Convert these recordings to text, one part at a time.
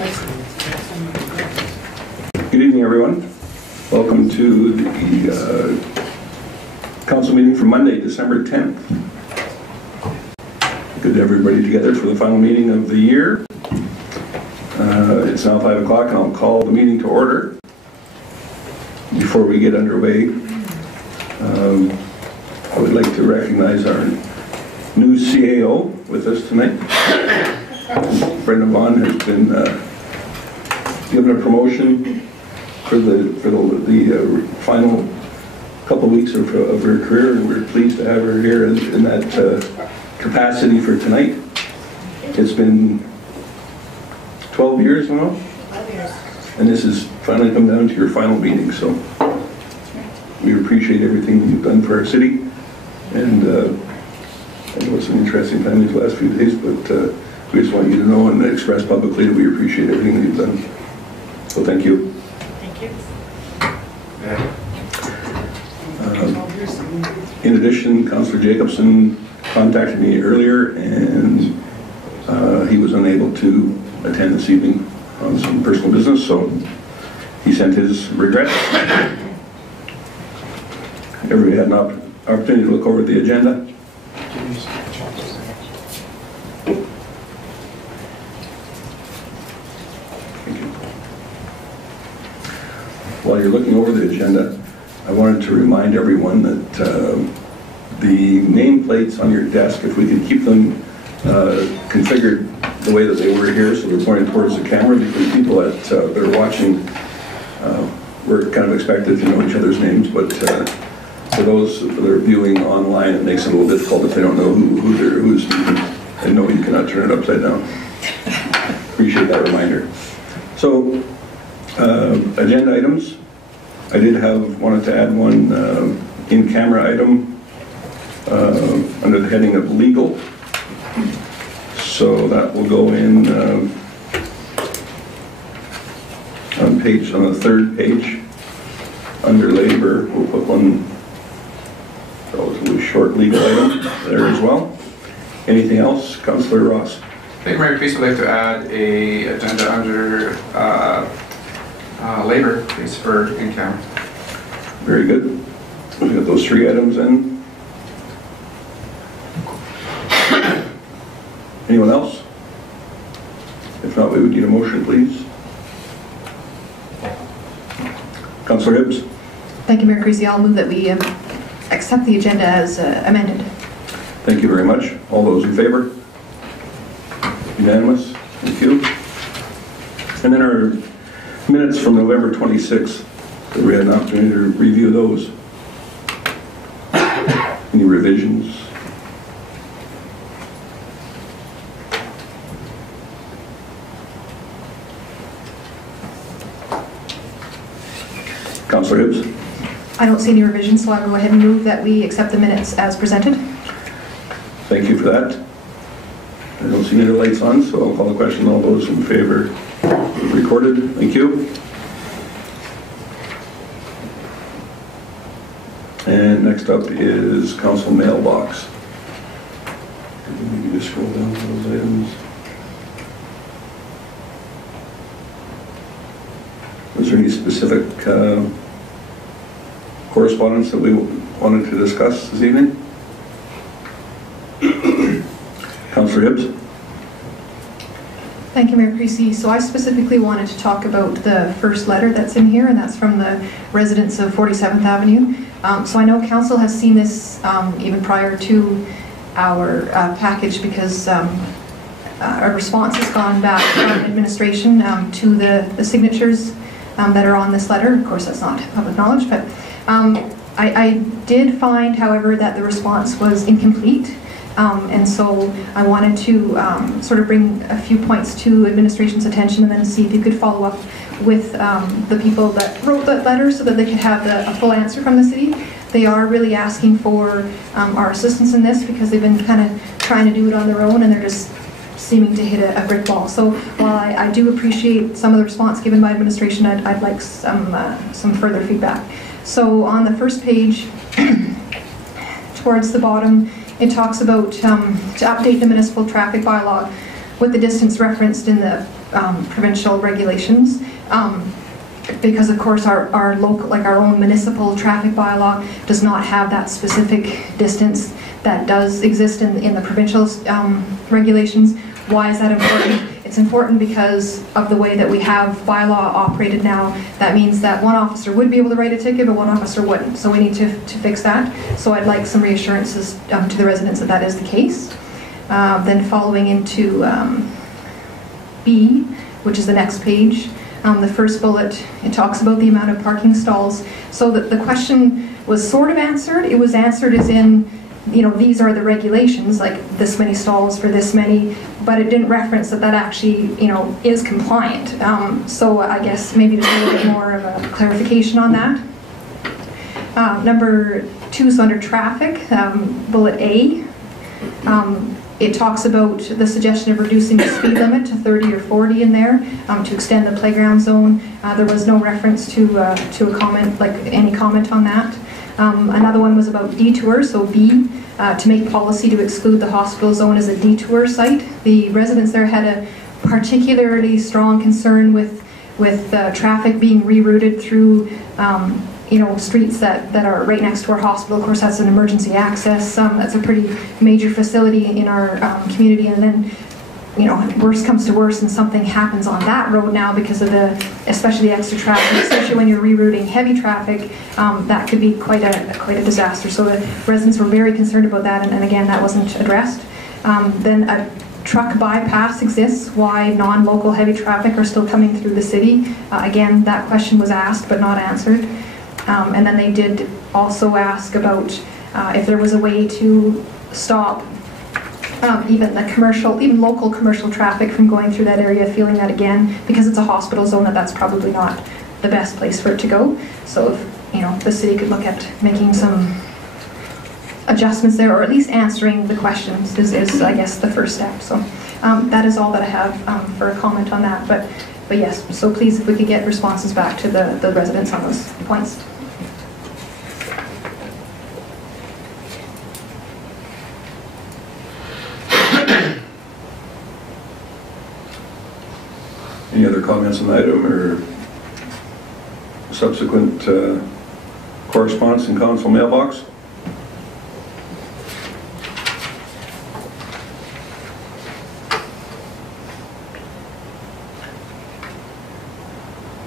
Good evening, everyone. Welcome to the council meeting for Monday, December 10th. Good to have everybody together for the final meeting of the year. It's now 5 o'clock and I'll call the meeting to order. Before we get underway, I would like to recognize our new CAO with us tonight. Brenda Vaughn has been given a promotion for the final couple of weeks of her career, and we're pleased to have her here in that capacity for tonight. It's been 12 years now, and this has finally come down to your final meeting, so we appreciate everything you've done for our city, and I know it's an interesting time these last few days, but we just want you to know and express publicly that we appreciate everything that you've done. So thank you. Thank you. In addition, Councillor Jacobson contacted me earlier, and he was unable to attend this evening on some personal business, so he sent his regrets. Everybody had an opportunity to look over the agenda. While you're looking over the agenda, I wanted to remind everyone that the nameplates on your desk, if we could keep them configured the way that they were here, so they're pointing towards the camera, because people that are watching, we're kind of expected to know each other's names, but for those that are viewing online, it makes it a little difficult if they don't know who's speaking. And no, you cannot turn it upside down. Appreciate that reminder. So, agenda items. I wanted to add one in-camera item under the heading of legal. So that will go in on the third page under labor. We'll put one relatively short legal item there as well. Anything else, Councillor Ross? Thank you, Mayor. Please would like to add a agenda under labor, please, for in-camera. Very good. We got those three items in. Anyone else? If not, we would need a motion, please. Councillor Hibbs. Thank you, Mayor Creasy. I'll move that we accept the agenda as amended. Thank you very much. All those in favor? Unanimous. Thank you. And then our minutes from November 26th. We had an opportunity to review those. Any revisions? Councillor Hibbs? I don't see any revisions, so I'll go ahead and move that we accept the minutes as presented. Thank you for that. I don't see any other lights on, so I'll call the question. All those in favor recorded. Thank you. And next up is Council Mailbox. Maybe just scroll down to those items. Was there any specific correspondence that we wanted to discuss this evening? Councillor Hibbs. Thank you, Mayor Creasy. So I specifically wanted to talk about the first letter that's in here, and that's from the residents of 47th Avenue. So I know Council has seen this even prior to our package, because a response has gone back from administration to the signatures that are on this letter. Of course, that's not public knowledge, but I did find, however, that the response was incomplete. And so I wanted to sort of bring a few points to administration's attention, and then see if you could follow up with the people that wrote that letter, so that they could have a full answer from the city. They are really asking for our assistance in this, because they've been kind of trying to do it on their own, and they're just seeming to hit a brick wall. So while I do appreciate some of the response given by administration, I'd like some further feedback. So on the first page, towards the bottom, it talks about to update the municipal traffic bylaw with the distance referenced in the provincial regulations. Because of course our local, like our own municipal traffic bylaw does not have that specific distance that does exist in the provincial regulations. Why is that important? It's important because of the way that we have bylaw operated now. That means that one officer would be able to write a ticket, but one officer wouldn't. So we need to fix that. So I'd like some reassurances to the residents that that is the case. Then following into B, which is the next page, the first bullet, it talks about the amount of parking stalls. So the question was sort of answered. It was answered as in, you know, these are the regulations, like this many stalls for this many, but it didn't reference that that actually, you know, is compliant. So I guess maybe there's a little bit more of a clarification on that. Number 2 is under traffic, bullet A. It talks about the suggestion of reducing the speed limit to 30 or 40 in there to extend the playground zone. There was no reference to a comment, like any comment on that. Another one was about detours, so B, to make policy to exclude the hospital zone as a detour site. The residents there had a particularly strong concern with traffic being rerouted through you know, streets that are right next to our hospital. Of course, that's an emergency access. That's a pretty major facility in our community. And then, you know, worst comes to worst and something happens on that road now because of especially the extra traffic, especially when you're rerouting heavy traffic, that could be quite a disaster. So the residents were very concerned about that, and again, that wasn't addressed. Then a truck bypass exists. Why non-local heavy traffic are still coming through the city? Again, that question was asked but not answered. And then they did also ask about if there was a way to stop even local commercial traffic from going through that area, feeling that again, because it's a hospital zone, that's probably not the best place for it to go. So if, you know, the city could look at making some adjustments there, or at least answering the questions is I guess the first step. So that is all that I have for a comment on that. But yes, so please, if we could get responses back to the residents on those points. Any other comments on the item or subsequent correspondence in council mailbox?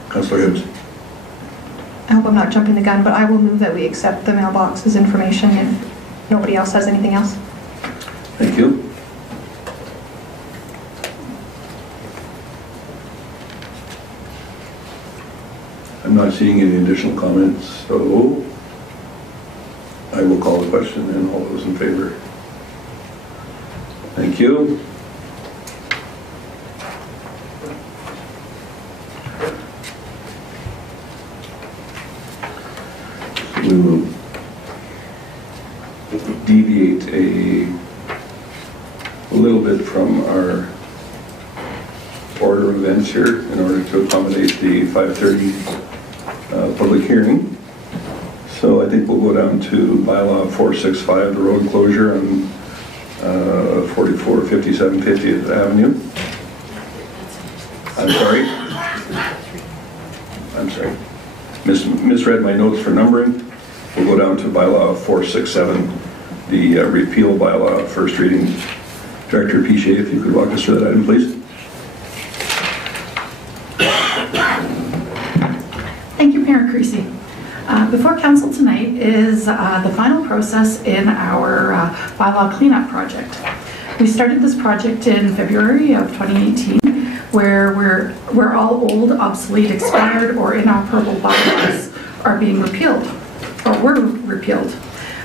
Councillor Hibbs. I hope I'm not jumping the gun, but I will move that we accept the mailbox's information if nobody else has anything else. Thank you. I'm not seeing any additional comments, so I will call the question and all those in favor. Thank you. We will deviate a little bit from our order of events here in order to accommodate the 5:30 public hearing. So I think we'll go down to Bylaw 465, the road closure on 4457 50th Avenue. I'm sorry. Misread my notes for numbering. We'll go down to Bylaw 467, the repeal bylaw, first reading. Director Piché, if you could walk us through that item, please. Thank you, Mayor Creasy. Before Council tonight is the final process in our bylaw cleanup project. We started this project in February of 2018, where we're all old, obsolete, expired, or inoperable bylaws are being repealed, or were repealed.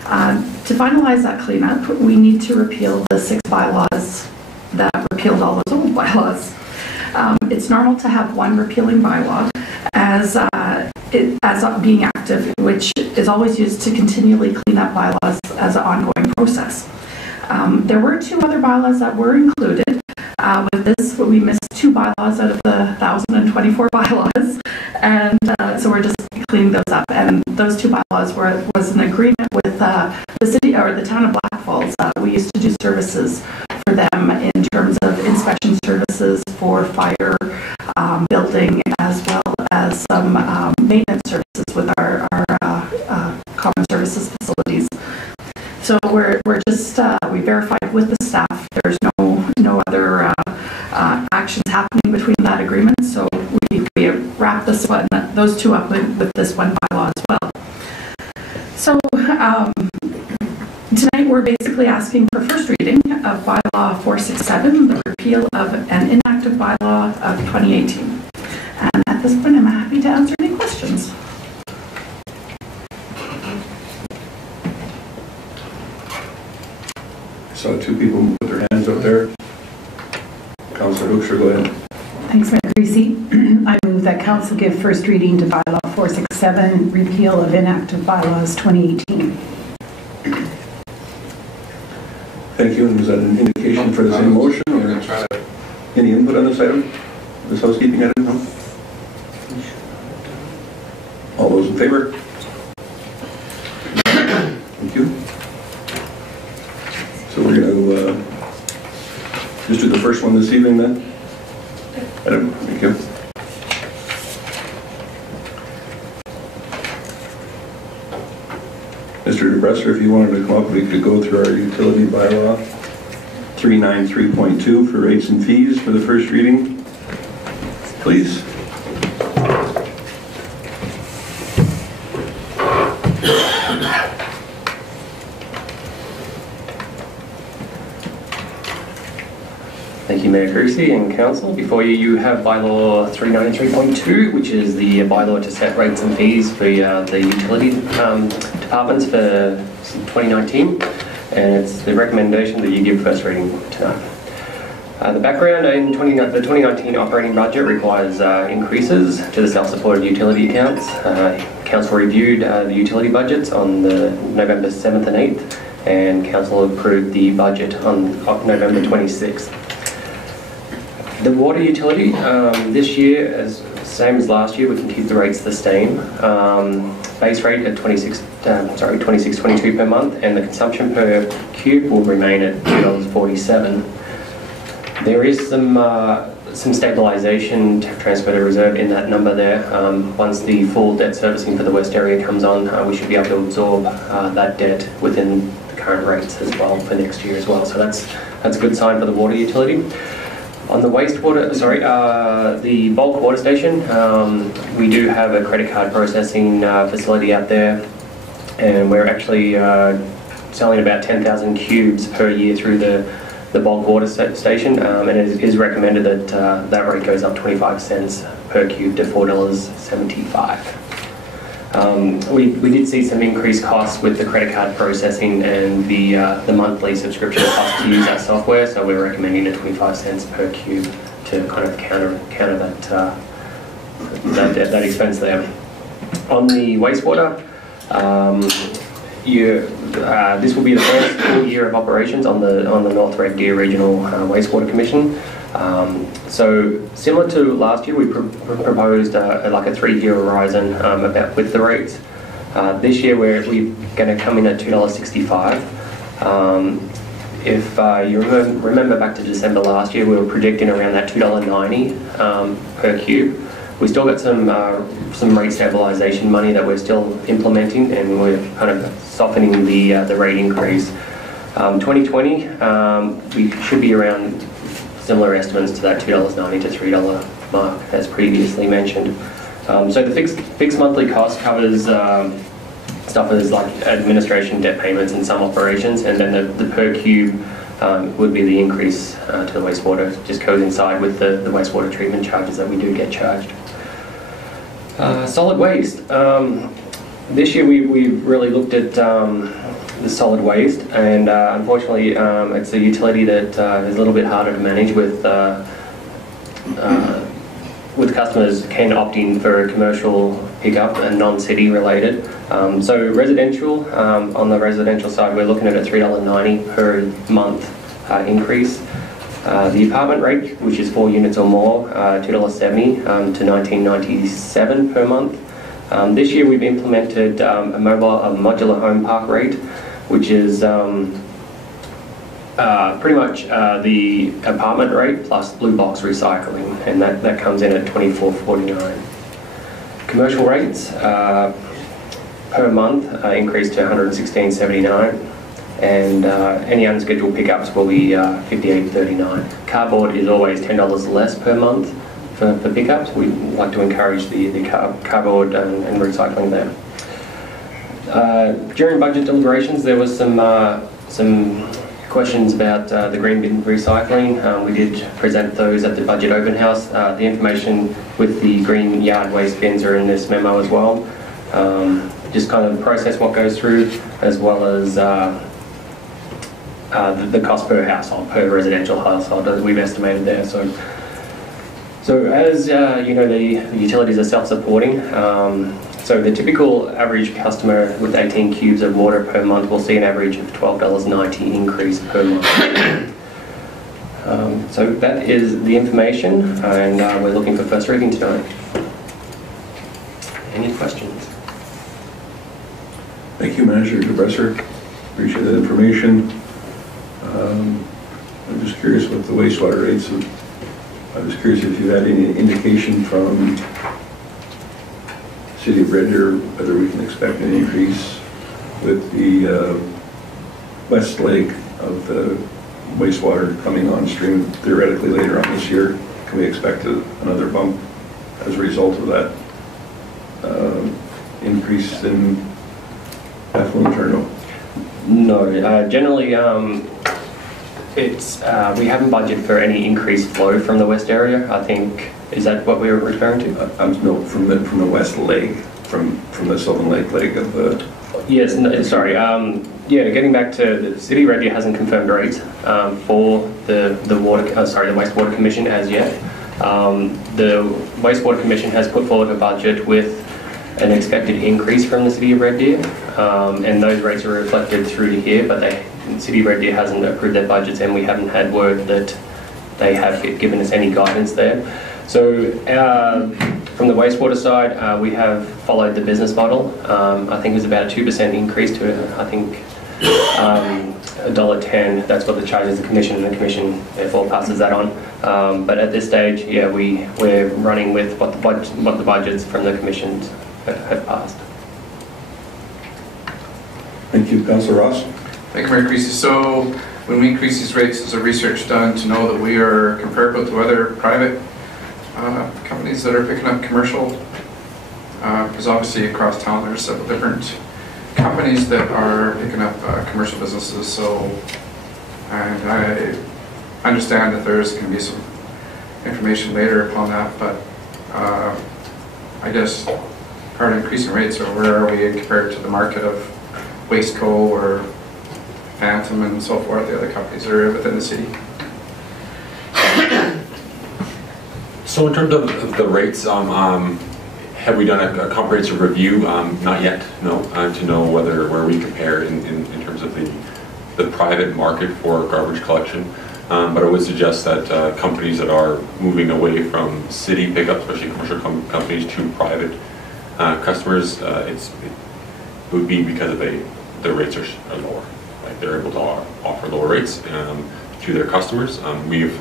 To finalize that cleanup, we need to repeal the 6 bylaws that repealed all those old bylaws. It's normal to have one repealing bylaw as being active, which is always used to continually clean up bylaws as an ongoing process. There were 2 other bylaws that were included. With this, we missed 2 bylaws out of the 1,024 bylaws, and so we're just cleaning those up. And those 2 bylaws was an agreement with the city or the town of Black Falls. We used to do services for them in terms of inspection inspection services for fire, building, as well as some maintenance services with our common services facilities. So we're just, we verified with the staff, there's no other actions happening between that agreement, so we wrap those two up with this one bylaw as well. So tonight we're basically asking for first reading of Bylaw 467, the repeal of an inactive bylaw of 2018. And at this point I'm happy to answer any questions. Saw two people put their hands up there. Councillor Hoekstra, go ahead. Thanks, Mayor Creasy. I move that Council give first reading to Bylaw 467, repeal of inactive bylaws 2018. Thank you. And was that an indication for the same motion? I'm going to try to. Any input on this item? This housekeeping item? No? All those in favor? Thank you. So we're going to just do the first one this evening then? Adam, thank you. Mr. DeBresser, if you wanted to come up, we could go through our utility bylaw 393.2 for rates and fees for the first reading, please. Thank you, Mayor Creasy and Council. Before you have Bylaw 393.2, which is the bylaw to set rates and fees for the utility departments for 2019, and it's the recommendation that you give first reading tonight. The background in the 2019 operating budget requires increases to the self-supported utility accounts. Council reviewed the utility budgets on the November 7th and 8th, and Council approved the budget on November 26th. The water utility, this year, same as last year, we can keep the rates the same. Base rate at 26.22 per month, and the consumption per cube will remain at $2.47. There is some stabilisation transfer to reserve in that number there. Once the full debt servicing for the West area comes on, we should be able to absorb that debt within the current rates as well for next year as well. So that's a good sign for the water utility. On the wastewater, the bulk water station, we do have a credit card processing facility out there, and we're actually selling about 10,000 cubes per year through the bulk water station, and it is recommended that that rate goes up 25 cents per cube to $4.75. We did see some increased costs with the credit card processing and the monthly subscription cost to use that software, so we're recommending a 25 cents per cube to kind of counter that expense there. On the wastewater, this will be the first full year of operations on the North Red Deer Regional Wastewater Commission. So similar to last year, we proposed like a 3-year horizon with the rates. This year we're going to come in at $2.65. If you remember back to December last year, we were predicting around that $2.90 per cube. We still got some rate stabilisation money that we're still implementing, and we're kind of softening the rate increase. 2020, we should be around similar estimates to that $2.90 to $3 mark, as previously mentioned. So the fixed monthly cost covers stuff as like administration, debt payments, and some operations, and then the per cube would be the increase to the wastewater. Just goes inside with the wastewater treatment charges that we do get charged. Solid waste. This year we really looked at the solid waste, and unfortunately it's a utility that is a little bit harder to manage with customers opting for commercial pickup and non-city related. So residential, on the residential side, we're looking at a $3.90 per month increase. The apartment rate, which is 4 units or more, $2.70 to $19.97 per month. This year we've implemented a modular home park rate, which is Pretty much the apartment rate plus blue box recycling, and that comes in at $24.49. Commercial rates per month increased to $116.79, and any unscheduled pickups will be $58.39. Cardboard is always $10 less per month for pickups. We like to encourage the cardboard and recycling there. During budget deliberations, there was some questions about the green bin recycling. We did present those at the budget open house. The information with the green yard waste bins are in this memo as well. Just kind of process what goes through, as well as the cost per household, per residential household, as we've estimated there. So as you know, the utilities are self-supporting. So the typical average customer with 18 cubes of water per month will see an average of $12.90 increase per month. So that is the information, and we're looking for first reading tonight. Any questions? Thank you, Manager DeBresser. Appreciate that information. I'm just curious with the wastewater rates. I was curious if you had any indication from City of Red Deer whether we can expect an increase with the west leg of the wastewater coming on stream theoretically later on this year. Can we expect another bump as a result of that increase in effluent turnover? No, generally it's we haven't budgeted for any increased flow from the west area. I think, is that what we were referring to? No, from the west leg, from the southern lake leg of the. Yes, no, sorry. Yeah, getting back to the City of Red Deer hasn't confirmed rates for the wastewater commission as yet. The wastewater commission has put forward a budget with an expected increase from the City of Red Deer, and those rates are reflected through to here, but the City of Red Deer hasn't approved their budgets, and we haven't had word that they have given us any guidance there. So from the wastewater side, we have followed the business model. I think it was about a 2% increase to, I think, $1.10. That's what the charges the commission, and the commission therefore passes that on. But at this stage, yeah, we're running with what the budgets from the commissions have passed. Thank you, Councillor Ross. Thank you, Mayor Creasy. So when we increase these rates, is there research done to know that we are comparable to other private companies that are picking up commercial? Because obviously across town there's several different companies that are picking up commercial businesses. So, and I understand that there's going to be some information later upon that, but I guess part of increasing rates, or where are we compared to the market of Wasteco or Phantom and so forth, the other companies that are within the city? So in terms of the rates, have we done a comprehensive review? Not yet, no, to know where we compare in terms of the private market for garbage collection. But I would suggest that companies that are moving away from city pickup, especially commercial companies, to private customers, it would be because of the rates are lower. Like they're able to offer lower rates to their customers. We've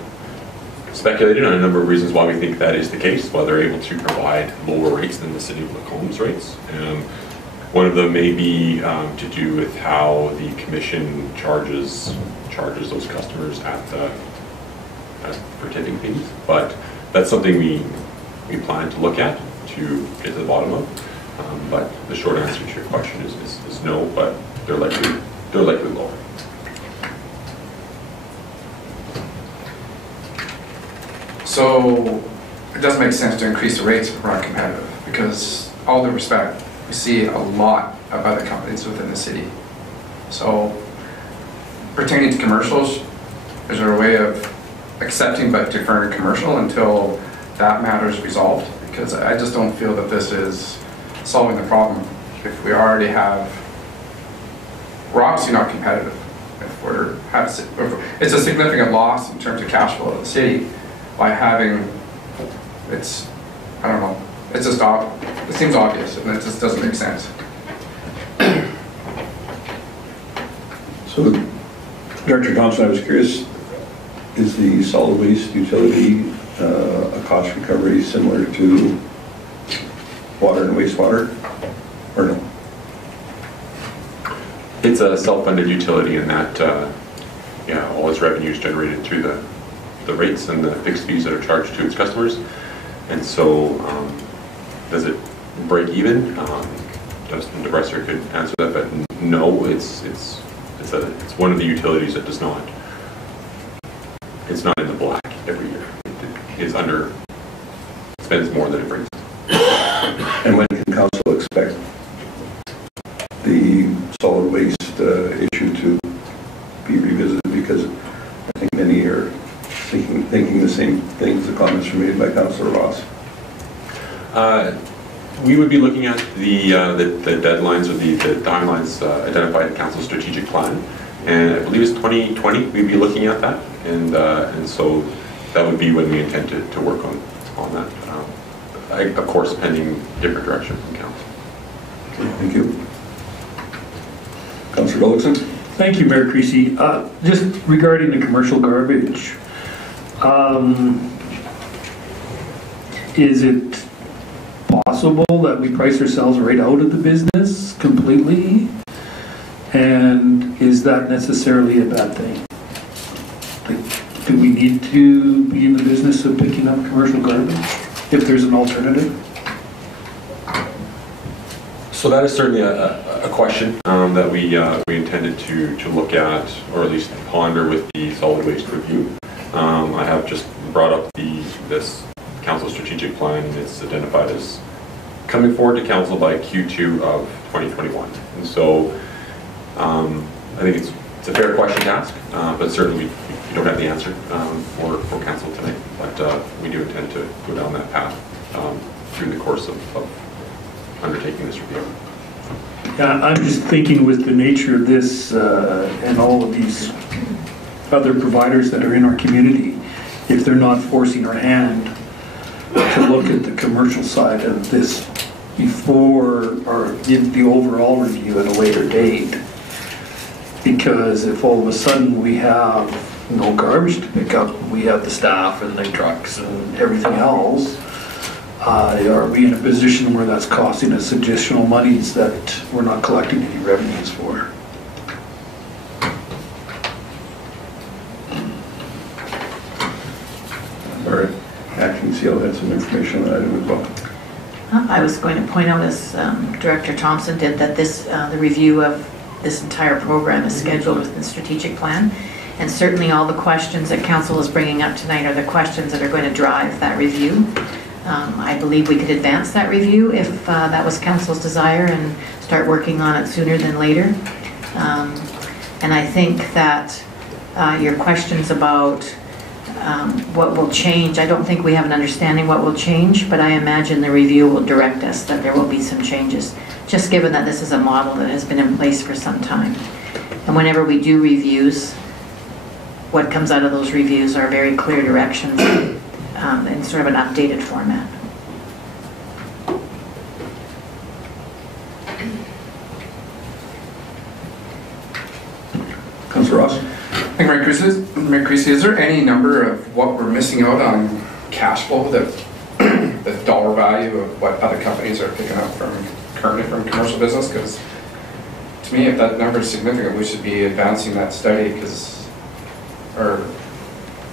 speculated on a number of reasons why we think that is the case, why they're able to provide lower rates than the City of Lacombe's rates. One of them may be to do with how the commission charges those customers for tipping fees, but that's something we plan to look at to get to the bottom of. But the short answer to your question is no, but they're likely lower. So it doesn't make sense to increase the rates if we're not competitive, because all due respect, we see a lot of other companies within the city. So pertaining to commercials, is there a way of accepting but deferring commercial until that matter is resolved? Because I just don't feel that this is solving the problem. If we already have, we're obviously not competitive. If it's a significant loss in terms of cash flow to the city by having, I don't know, it's just it seems obvious and it just doesn't make sense. So Director Thompson, I was curious, is the solid waste utility a cost recovery similar to water and wastewater, or no? It's a self-funded utility in that, yeah, all its revenue is generated through the rates and the fixed fees that are charged to its customers. And so, does it break even? Justin DeBresser could answer that, but no, it's one of the utilities that does not. It's not in the black every year. It is spends more than it brings. And when can council expect the solid waste issue to be revisited? Because I think many are thinking the same things. The comments were made by Councillor Ross. We would be looking at the deadlines or the timelines identified in Council's strategic plan, and I believe it's 2020. We'd be looking at that, and so that would be when we intend to work on that. Of course, pending different direction from Council. Okay, thank you. Councillor Gullickson. Thank you, Mayor Creasy. Just regarding the commercial garbage, is it possible that we price ourselves right out of the business completely? And is that necessarily a bad thing? Like, do we need to be in the business of picking up commercial garbage if there's an alternative? So that is certainly a question that we intended to look at, or at least ponder with the solid waste review. I have just brought up this council strategic plan, and it's identified as coming forward to council by Q2 of 2021. And so I think it's a fair question to ask, but certainly we don't have the answer for council tonight. But we do intend to go down that path through the course of undertaking this review. Yeah, I'm just thinking with the nature of this and all of these other providers that are in our community, if they're not forcing our hand to look at the commercial side of this before or give the overall review at a later date. Because if all of a sudden we have no garbage to pick up, we have the staff and the trucks and everything else, are we in a position where that's costing us additional monies that we're not collecting any revenues for? All right. Acting CO had some information on that item as well. I was going to point out, as Director Thompson did, that the review of this entire program is scheduled within the strategic plan, and certainly all the questions that Council is bringing up tonight are the questions that are going to drive that review. I believe we could advance that review if that was Council's desire and start working on it sooner than later. And I think that your questions about what will change, I don't think we have an understanding what will change, but I imagine the review will direct us that there will be some changes, just given that this is a model that has been in place for some time. And whenever we do reviews, what comes out of those reviews are very clear directions in sort of an updated format. Councillor Ross. Thank you, Mayor Creasy. Is there any number of what we're missing out on cash flow, that the dollar value of what other companies are picking up currently from commercial business? Because to me, if that number is significant, we should be advancing that study or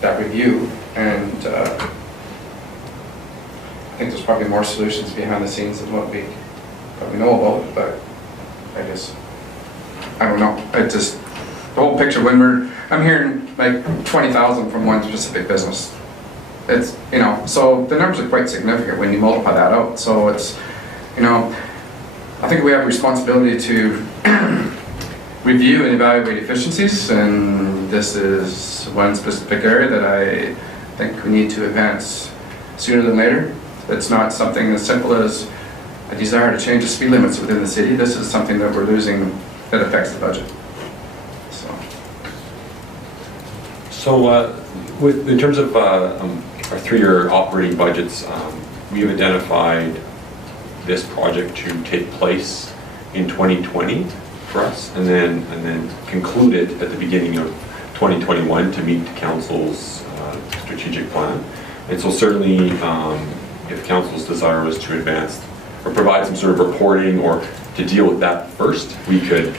that review. And I think there's probably more solutions behind the scenes than what we probably know about. But I don't know. The whole picture, I'm hearing like 20,000 from one specific business. It's, so the numbers are quite significant when you multiply that out. So it's, I think we have a responsibility to review and evaluate efficiencies, and this is one specific area that I think we need to advance sooner than later. It's not something as simple as a desire to change the speed limits within the city. This is something that we're losing that affects the budget. So in terms of our 3-year operating budgets, we have identified this project to take place in 2020 for us, and then conclude it at the beginning of 2021 to meet council's strategic plan. And so certainly, if council's desire was to advance or provide some sort of reporting or to deal with that first, we could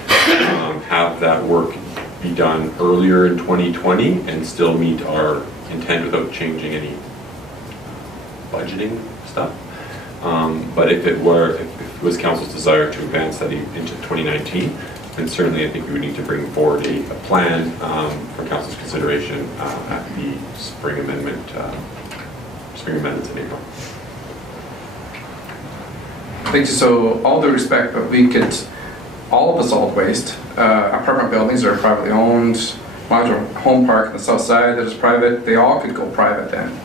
have that work be done earlier in 2020 and still meet our intent without changing any budgeting stuff. But if it was council's desire to advance that into 2019, then certainly I think we would need to bring forward a plan for council's consideration at the spring amendments in April. Thank you. So, all due respect, but we could, all of the solid waste, apartment buildings are privately owned, modular home park on the south side that is private, they all could go private then.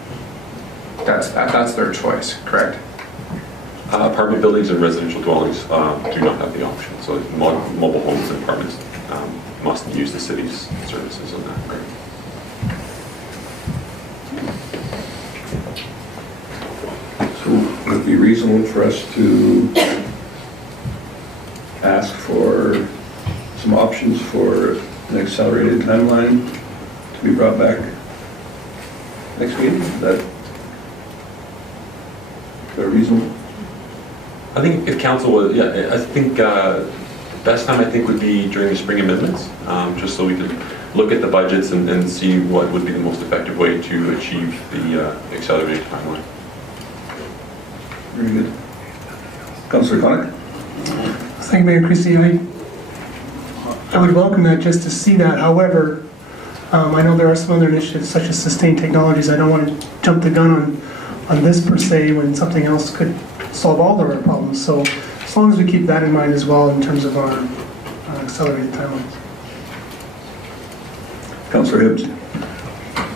That's their choice, correct? Apartment buildings and residential dwellings do not have the option. So mobile homes and apartments must use the city's services on that. Right? So would it be reasonable for us to ask for some options for an accelerated timeline to be brought back next meeting? Is that reasonable? I think if council was, I think best time I think would be during the spring amendments, just so we could look at the budgets and see what would be the most effective way to achieve the accelerated timeline. Very good. Councillor Connick? Thank you, Mayor Christie. I would welcome that just to see that. However, I know there are some other initiatives such as sustained technologies. I don't want to jump the gun on this per se when something else could solve all of our problems. So as long as we keep that in mind as well in terms of our accelerated timelines. Councillor Hibbs?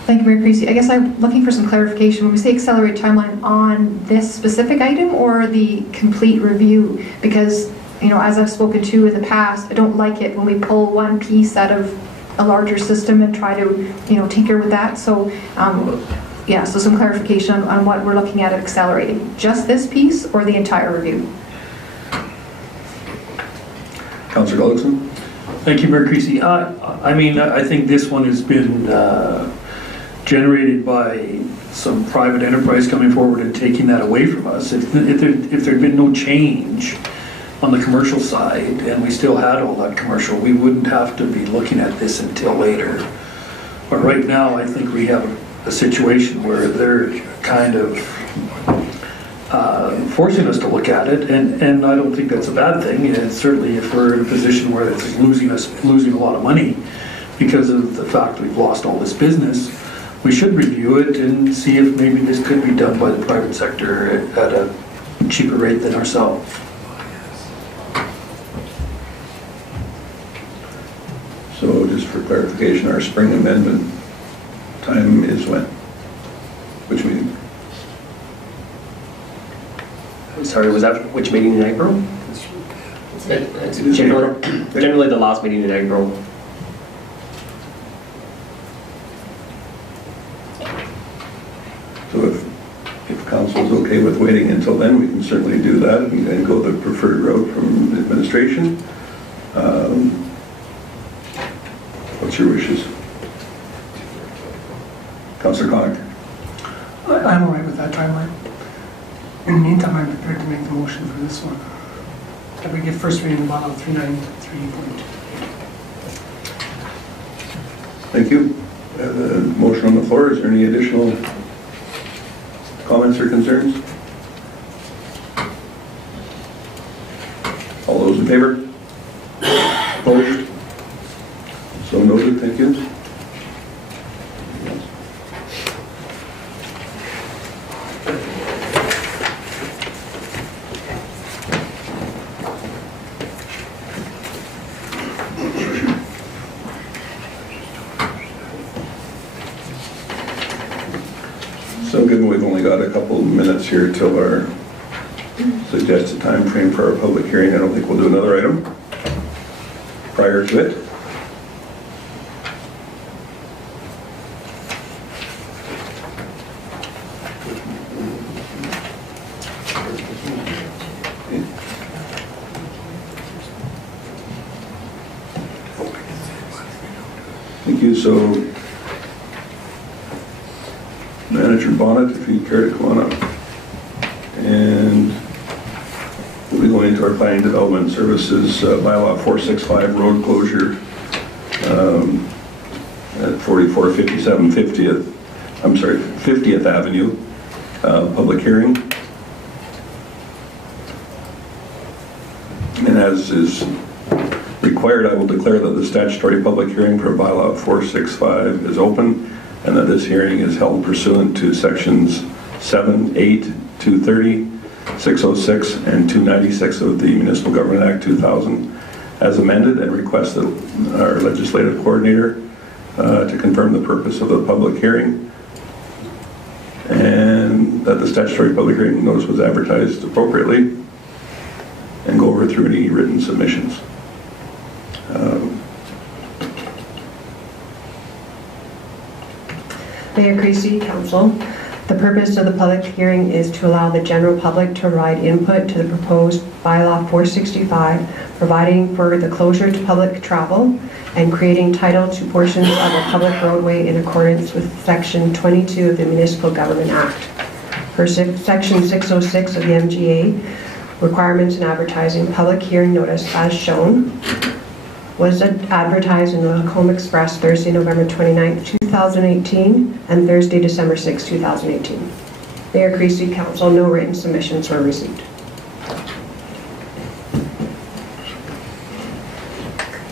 Thank you, Mayor Creasy. I guess I'm looking for some clarification. When we say accelerated timeline on this specific item or the complete review? Because, you know, as I've spoken to in the past, I don't like it when we pull one piece out of a larger system and try to, you know, tinker with that. So, yeah, so some clarification on what we're looking at accelerating. Just this piece or the entire review? Councillor Gullickson? Thank you, Mayor Creasy. I mean, I think this one has been generated by some private enterprise coming forward and taking that away from us. If there'd been no change on the commercial side and we still had all that commercial, we wouldn't have to be looking at this until later. But right now, I think we have a situation where they're kind of forcing us to look at it, and I don't think that's a bad thing. And certainly if we're in a position where it's losing a lot of money because of the fact we've lost all this business, we should review it and see if maybe this could be done by the private sector at a cheaper rate than ourselves. So just for clarification, our spring amendment time is when? Which meeting? Sorry, was that which meeting in April? It's generally the last meeting in April. So if council is okay with waiting until then, we can certainly do that and go the preferred route from administration. What's your wishes? Councillor Connick? I'm all right with that timeline. In the meantime, I'm prepared to make the motion for this one. That we get first reading of Bylaw 393.2. Thank you. We have a motion on the floor. Is there any additional comments or concerns? All those in favor? Opposed? So noted. Thank you. So given we've only got a couple minutes here till our suggested time frame for our public hearing, I don't think we'll do another item prior to it. Thank you. So, Manager Bonnet, if you care to come on up. And we'll be going into our planning development services bylaw 465 road closure at 4457 50th Avenue, public hearing. And as is required, I will declare that the statutory public hearing for bylaw 465 is open and that this hearing is held pursuant to sections 7, 8, 230, 606, and 296 of the Municipal Government Act 2000 as amended, and request that our legislative coordinator to confirm the purpose of the public hearing and that the statutory public hearing notice was advertised appropriately, and go over through any written submissions. Mayor Creasy, Council. The purpose of the public hearing is to allow the general public to provide input to the proposed bylaw 465, providing for the closure to public travel and creating title to portions of a public roadway in accordance with Section 22 of the Municipal Government Act. Per Section 606 of the MGA, requirements in advertising, public hearing notice as shown was advertised in the Lacombe Express Thursday, November 29th, 2018 and Thursday, December 6, 2018. Mayor Creasy, Council, no written submissions were received.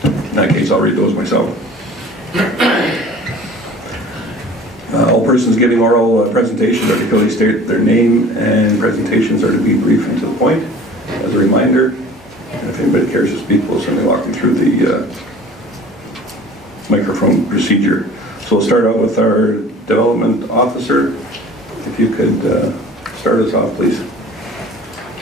In that case, I'll read those myself. All persons giving oral presentations are to clearly state their name, and presentations are to be brief and to the point. As a reminder, and if anybody cares to speak, we'll certainly walk them through the microphone procedure. So we'll start out with our development officer. If you could start us off, please.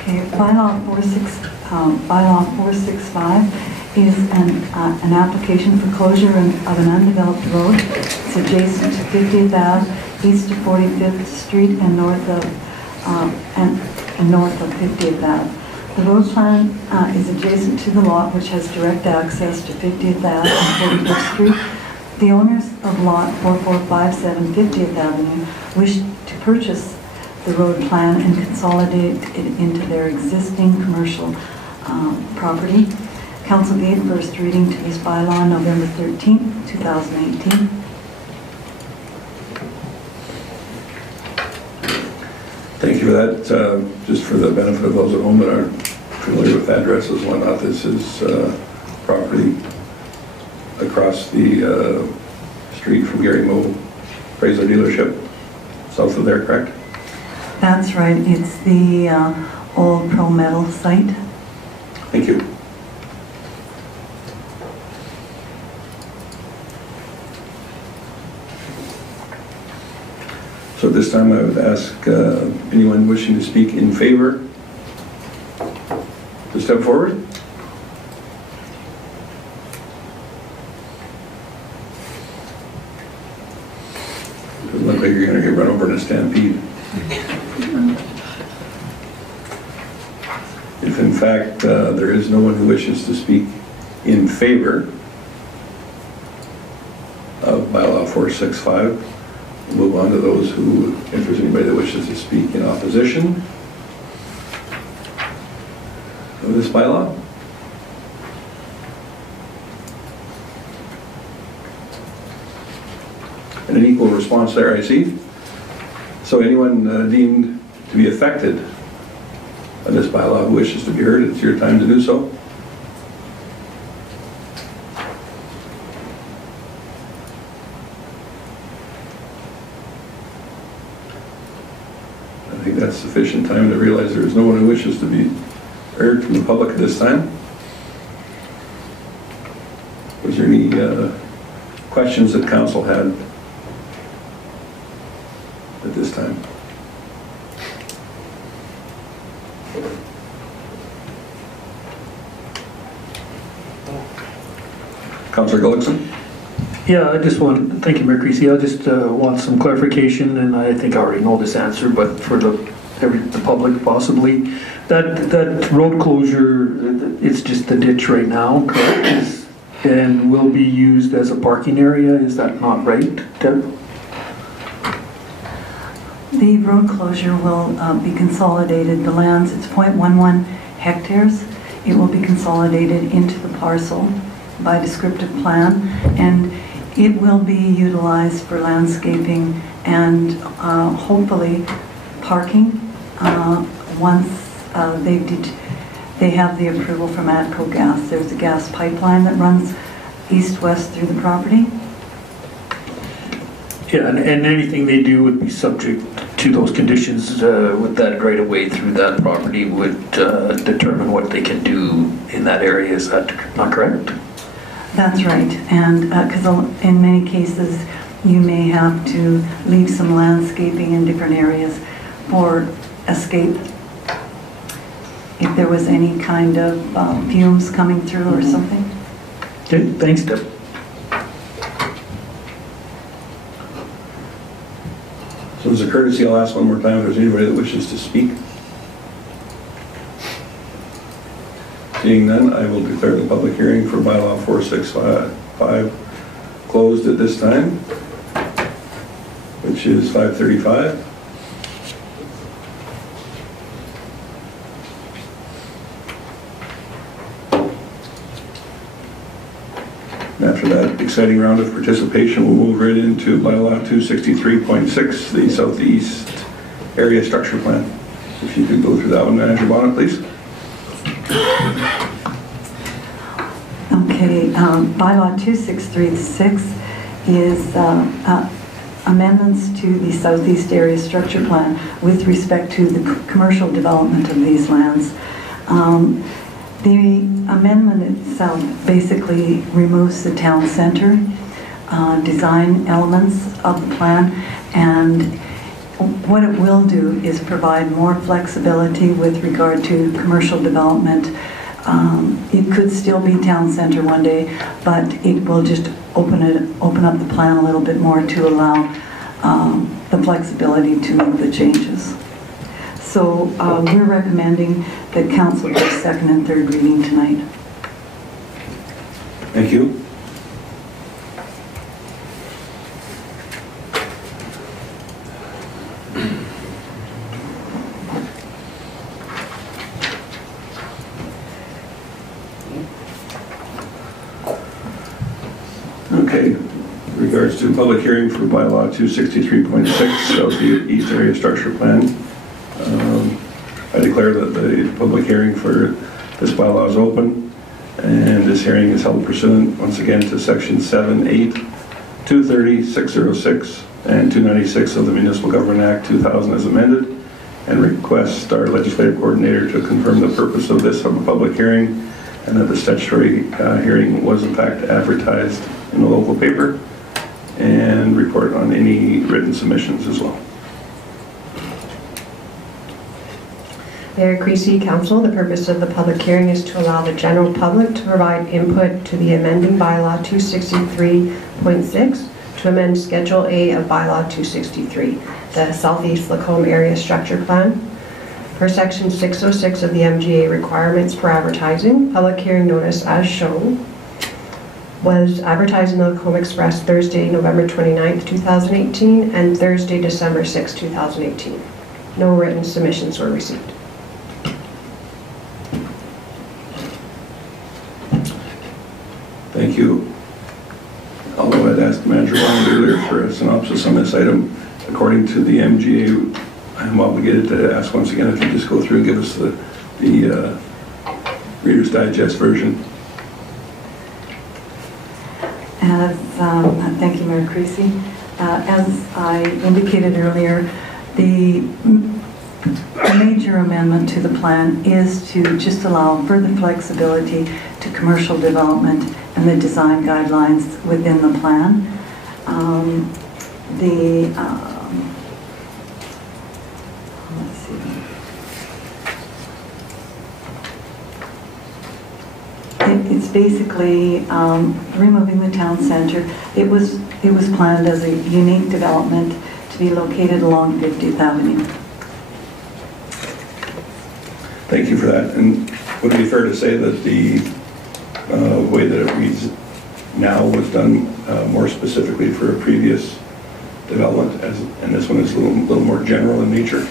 Okay, Bylaw 465 is an application for closure of an undeveloped road. It's adjacent to 50th Ave, east of 45th Street, and north of 50th Ave. The road plan is adjacent to the lot, which has direct access to 50th Ave and 45th Street. The owners of lot 4457 50th Avenue wish to purchase the road plan and consolidate it into their existing commercial property. Council gave first reading to this bylaw on November 13th, 2018. Thank you for that. Just for the benefit of those at home that aren't familiar with addresses and whatnot, this is property across the street from Gary Moe Appraisal Dealership, south of there, correct? That's right. It's the old Pro Metal site. Thank you. So at this time I would ask anyone wishing to speak in favor to step forward. Doesn't look like you're going to get run over in a stampede. If in fact there is no one who wishes to speak in favor of bylaw 465, we'll move on to those who, if there's anybody that wishes to speak in opposition of this bylaw. And an equal response there, I see. So anyone deemed to be affected by this bylaw who wishes to be heard, it's your time to do so. I think that's sufficient time to realize there is no one who wishes to be heard from the public at this time. Was there any questions that council had at this time? Councillor Gullickson? Yeah, I just want, thank you, Mayor Creasy. I just want some clarification, and I think I already know this answer, but for the public possibly, that road closure, it's just the ditch right now, correct? and will be used as a parking area. Is that not right, Deb? The road closure will be consolidated. The lands, it's 0.11 hectares. It will be consolidated into the parcel by descriptive plan, and it will be utilized for landscaping and hopefully parking once they have the approval from ATCO Gas. There's a gas pipeline that runs east-west through the property. Yeah, and anything they do would be subject to those conditions with that right of way through that property would determine what they can do in that area. Is that not correct? That's right, and because in many cases you may have to leave some landscaping in different areas for escape if there was any kind of fumes coming through or something. Okay, thanks, Deb. So as a courtesy, I'll ask one more time if there's anybody that wishes to speak. Seeing none, I will declare the public hearing for Bylaw 465 closed at this time, which is 5:35. After that exciting round of participation, we'll move right into Bylaw 263.6, the Southeast Area Structure Plan. If you could go through that one, Manager Bonnet, please. Okay, Bylaw 2636 is amendments to the Southeast Area Structure Plan with respect to the commercial development of these lands. The amendment itself basically removes the town center design elements of the plan, and what it will do is provide more flexibility with regard to commercial development. It could still be town center one day, but it will just open up the plan a little bit more to allow the flexibility to make the changes. So we're recommending that council give second and third reading tonight. Thank you. Okay, in regards to public hearing for Bylaw 263.6, Southeast Area Structure Plan, I declare that the public hearing for this bylaw is open, and this hearing is held pursuant once again to Section 7, 8, 230, 606, and 296 of the Municipal Government Act 2000 as amended, and request our legislative coordinator to confirm the purpose of this public hearing and that the statutory hearing was in fact advertised in the local paper, and report on any written submissions as well. Mayor Creasy, Council, the purpose of the public hearing is to allow the general public to provide input to the amending Bylaw 263.6 to amend Schedule A of Bylaw 263, the Southeast Lacombe Area Structure Plan. Per Section 606 of the MGA requirements for advertising, public hearing notice as shown was advertised in the Lacombe Express Thursday, November 29th, 2018 and Thursday, December 6, 2018. No written submissions were received. Thank you. Although I'd asked Manager Long earlier for a synopsis on this item, according to the MGA, I'm obligated to ask once again if you just go through and give us the Reader's Digest version. Thank you, Mayor Creasy. As I indicated earlier, the major amendment to the plan is to just allow further flexibility to commercial development and the design guidelines within the plan. Let's see. It's basically removing the town center. It was planned as a unique development to be located along 50th Avenue. Thank you for that. And would it be fair to say that the way that it reads now was done more specifically for a previous development, and this one is a little more general in nature.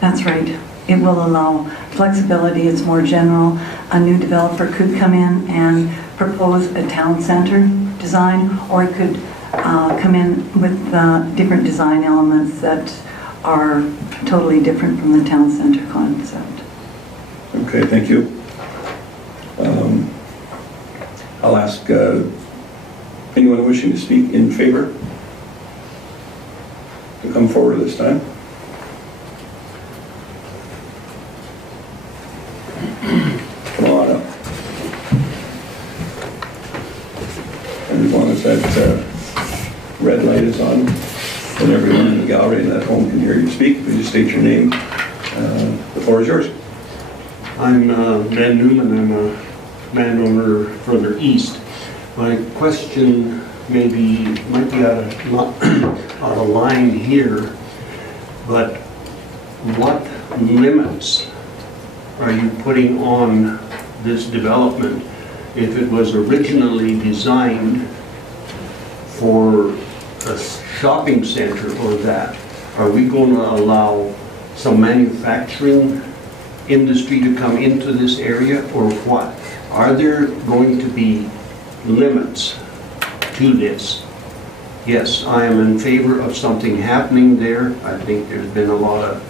That's right. It will allow flexibility. It's more general. A new developer could come in and propose a town center design, or it could come in with different design elements that are totally different from the town center concept. Okay, thank you. I'll ask anyone wishing to speak in favor to come forward this time. Come on up. And as long as that red light is on, and everyone in the gallery and at home can hear you speak, please state your name. The floor is yours. I'm Ben Newman. I'm a landowner further east. My question might be out of line here, but what limits are you putting on this development? If it was originally designed for a shopping center or that, are we going to allow some manufacturing industry to come into this area, or what? Are there going to be limits to this? Yes, I am in favor of something happening there. I think there's been a lot of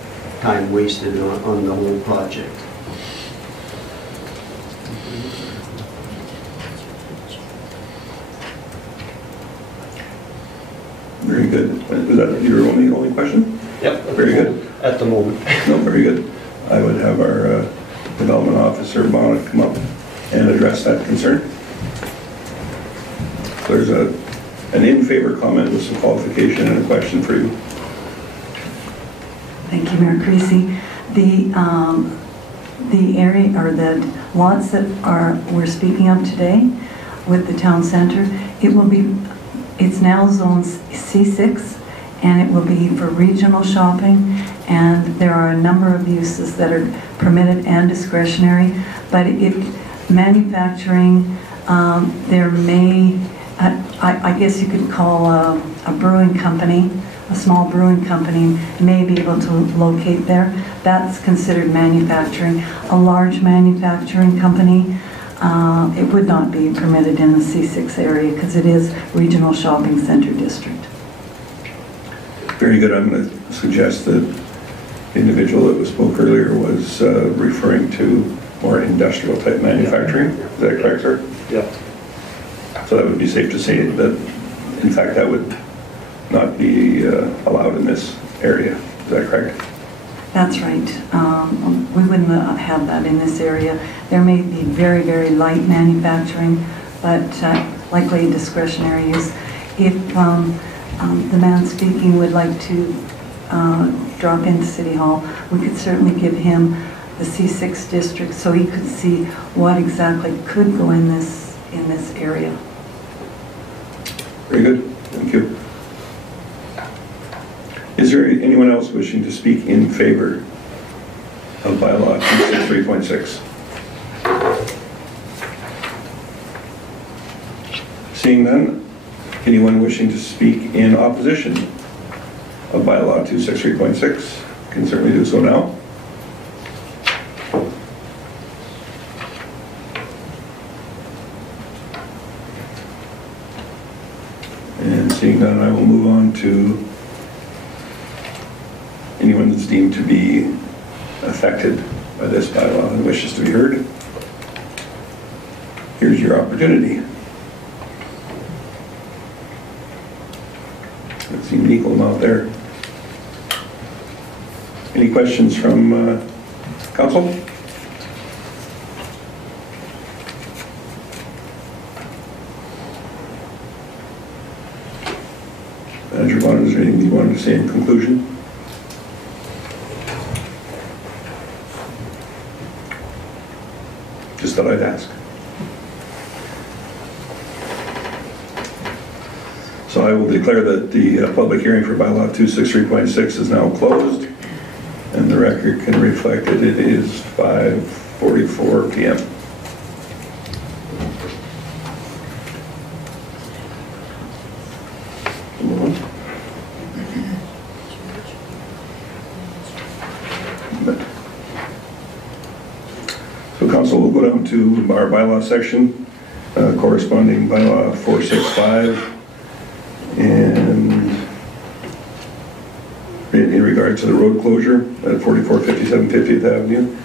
time wasted on the whole project. Very good. Was that your only question? Yep. Very good. At the moment. No, very good. I would have our development officer, Bonnet, come up and address that concern. There's an in favor comment with some qualification and a question for you. Thank you, Mayor Creasy. The area or the lots that we're speaking of today with the town center, it's now zone C6, and it will be for regional shopping, and there are a number of uses that are permitted and discretionary, but manufacturing, there may, I guess you could call a brewing company, a small brewing company may be able to locate there. That's considered manufacturing. A large manufacturing company, it would not be permitted in the C6 area because it is regional shopping center district. Very good. I'm going to suggest that the individual that spoke earlier was referring to more industrial type manufacturing. Is that correct, sir? Yeah. So that would be safe to say that, in fact, that would not be allowed in this area. Is that correct? That's right. We wouldn't have that in this area. There may be very, very light manufacturing, but likely discretionary use. If the man speaking would like to drop into City Hall, we could certainly give him the C6 district so he could see what exactly could go in this area. Very good. Thank you. Is there anyone else wishing to speak in favor of Bylaw 263.6? Seeing none, anyone wishing to speak in opposition of Bylaw 263.6 can certainly do so now. And seeing none, I will move on to anyone that's deemed to be affected by this bylaw and wishes to be heard. Here's your opportunity. It seemed an equal amount there. Any questions from council? Manager Bonnet, is there anything you wanted to say in conclusion? Just thought I'd ask. So I will declare that the public hearing for Bylaw 263.6 is now closed, and the record can reflect that it is 5:44 p.m. So council will go down to our bylaw section, corresponding bylaw 465, and in regards to the road closure at 4457 50th Avenue.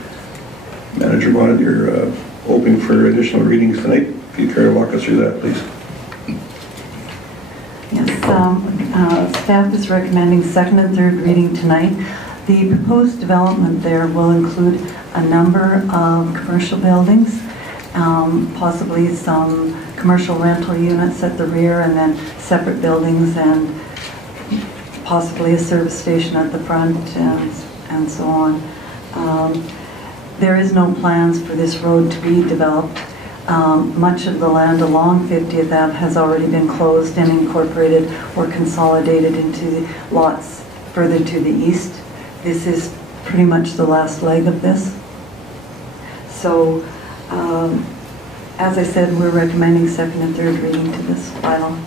Manager Bonnet, you're open for additional readings tonight. If you care to walk us through that, please. Yes, staff is recommending second and third reading tonight. The proposed development there will include a number of commercial buildings, possibly some commercial rental units at the rear, and then separate buildings, and possibly a service station at the front, and so on. There is no plans for this road to be developed. Much of the land along 50th Ave has already been closed and incorporated or consolidated into lots further to the east. This is pretty much the last leg of this. So, as I said, we're recommending second and third reading to this bylaw.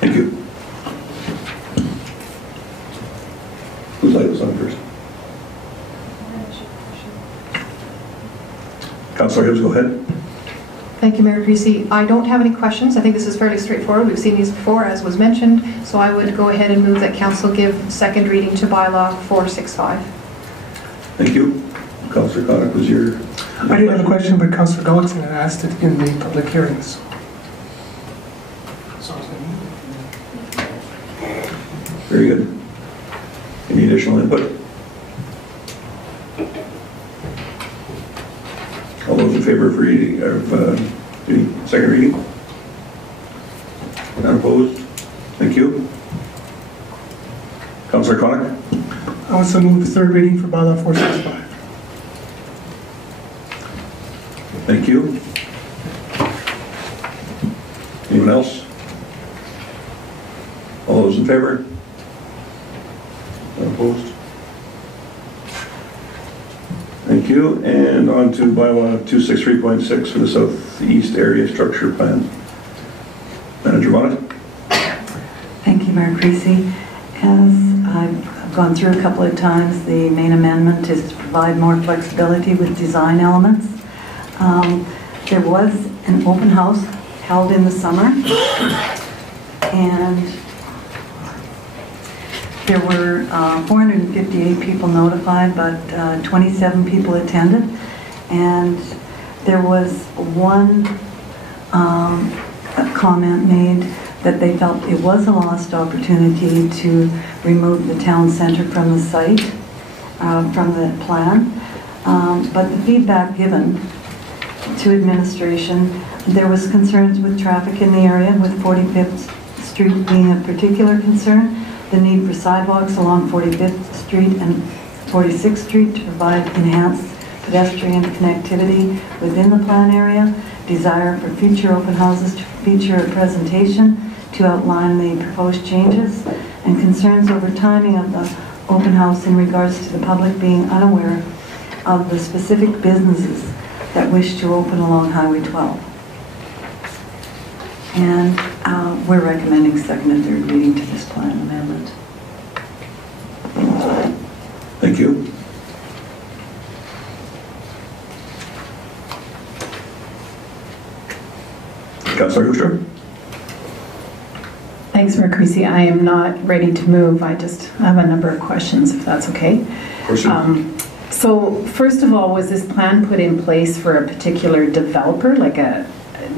Thank you. Whose light was on first? Councilor Hibbs, go ahead. Thank you, Mayor Creasy. I don't have any questions. I think this is fairly straightforward. We've seen these before, as was mentioned. So I would go ahead and move that council give second reading to bylaw 465. Thank you. Councilor Connick was your... I didn't have a question, but Councilor Gullickson had asked it in the public hearings. Very good. Any additional input? All those in favor of reading, second reading? None opposed? Thank you. Councilor Connick? I also move the third reading for bylaw 465. Thank you. Anyone else? All those in favor? None opposed? Thank you. And on to bylaw 263.6 for the southeast area structure plan. Manager Bonnet. Thank you, Mayor Creasy. As I've gone through a couple of times, the main amendment is to provide more flexibility with design elements. There was an open house held in the summer, and there were 458 people notified, but 27 people attended, and there was one comment made that they felt it was a lost opportunity to remove the town center from the site, from the plan. But the feedback given to administration, there was concerns with traffic in the area, with 45th Street being a particular concern, the need for sidewalks along 45th Street and 46th Street to provide enhanced pedestrian connectivity within the plan area, desire for future open houses to feature a presentation to outline the proposed changes, and concerns over timing of the open house in regards to the public being unaware of the specific businesses that wish to open along Highway 12. And we're recommending second and third reading to this plan amendment. Thank you. Councilor Hoekstra. Thanks, Mayor Creasy. I am not ready to move. I just have a number of questions, if that's okay. Of course. So first of all, was this plan put in place for a particular developer,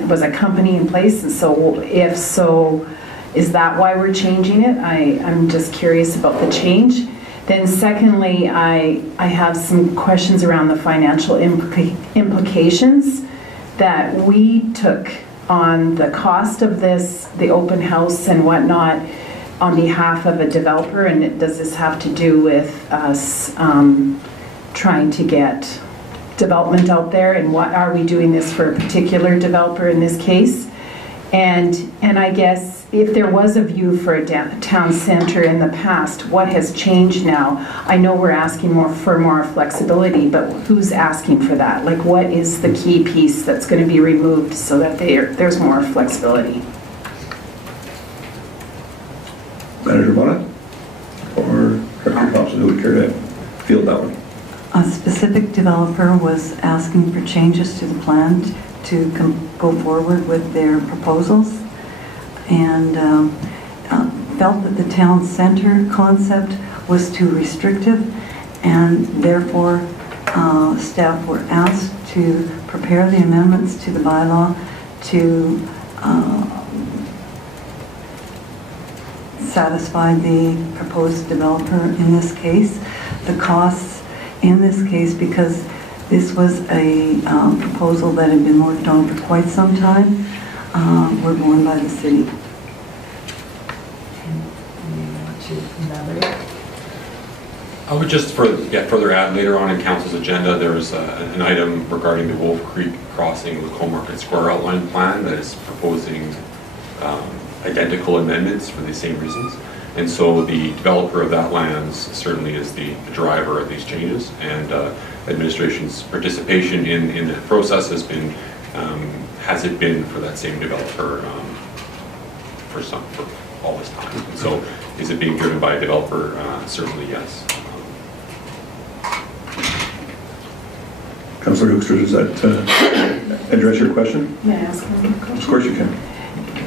was a company in place? And so if so, is that why we're changing it? I'm just curious about the change. Then secondly, I have some questions around the financial implications that we took on the cost of this, the open house and whatnot, on behalf of a developer. And does this have to do with us trying to get development out there, and what are we doing this for a particular developer in this case? And I guess if there was a view for a town center in the past, what has changed now? I know we're asking for more flexibility, but who's asking for that? Like, what is the key piece that's going to be removed so that there's more flexibility? Manager Bonnet or Director Thompson? Councillor, who would care to field that one? A specific developer was asking for changes to the plan to go forward with their proposals, and felt that the town center concept was too restrictive, and therefore staff were asked to prepare the amendments to the bylaw to satisfy the proposed developer in this case. The costs in this case, because this was a proposal that had been worked on for quite some time, were borne by the city. I would just further add, later on in council's agenda, there was an item regarding the Wolf Creek crossing Lacombe Market Square outline plan that is proposing identical amendments for the same reasons. And so the developer of that lands certainly is the driver of these changes, and administration's participation in the process has been, has it been for that same developer for all this time. And so is it being driven by a developer? Certainly yes. Councillor Hoekstra, does that address your question? May I ask one more question? Of course you can.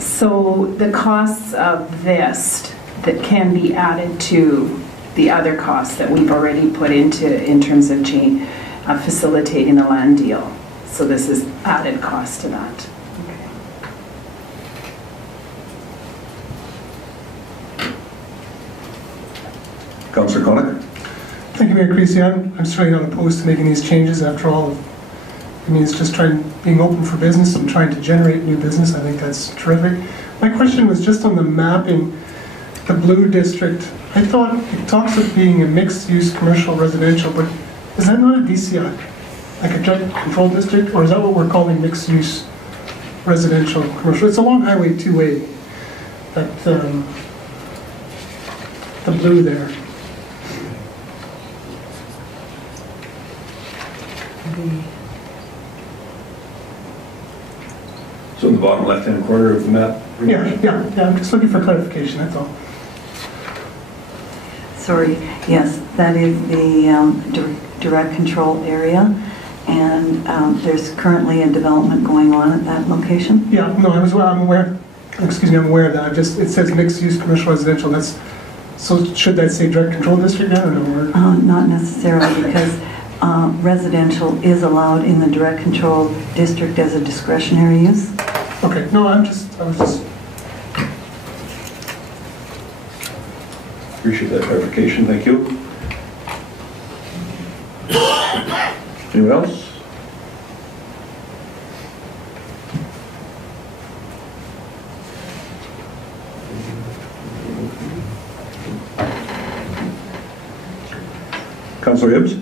So the costs of this that can be added to the other costs that we've already put into in terms of facilitating a land deal. So this is added cost to that. Councillor Connick? Thank you, Mayor Creasy. I'm certainly not opposed to making these changes. After all, I mean, it's just being open for business and trying to generate new business. I think that's terrific. My question was just on the mapping, the blue district. I thought it talks of being a mixed-use commercial residential, but is that not a DCI? Like a direct control district? Or is that what we're calling mixed-use residential commercial? It's along Highway 2A, that the blue there. So in the bottom left-hand corner of the map? Yeah, I'm just looking for clarification, that's all. Sorry, yes, that is the direct control area, and there's currently a development going on at that location. Yeah, no, I'm aware of that. It says mixed-use commercial residential. So should that say direct control district now or no? Not necessarily, because residential is allowed in the direct control district as a discretionary use. Okay, no, I was just. Appreciate that clarification, thank you. Anyone else? Councillor Hibbs?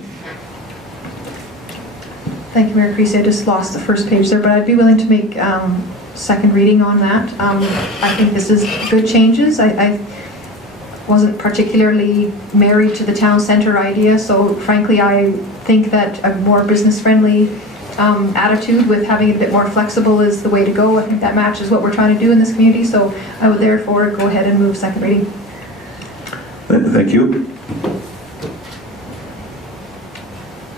Thank you, Mayor Creasy. I just lost the first page there, but I'd be willing to make second reading on that. I think this is good changes. I wasn't particularly married to the town center idea, so frankly I think that a more business-friendly attitude with having it a bit more flexible is the way to go. I think that matches what we're trying to do in this community, so I would therefore go ahead and move second reading. Thank you.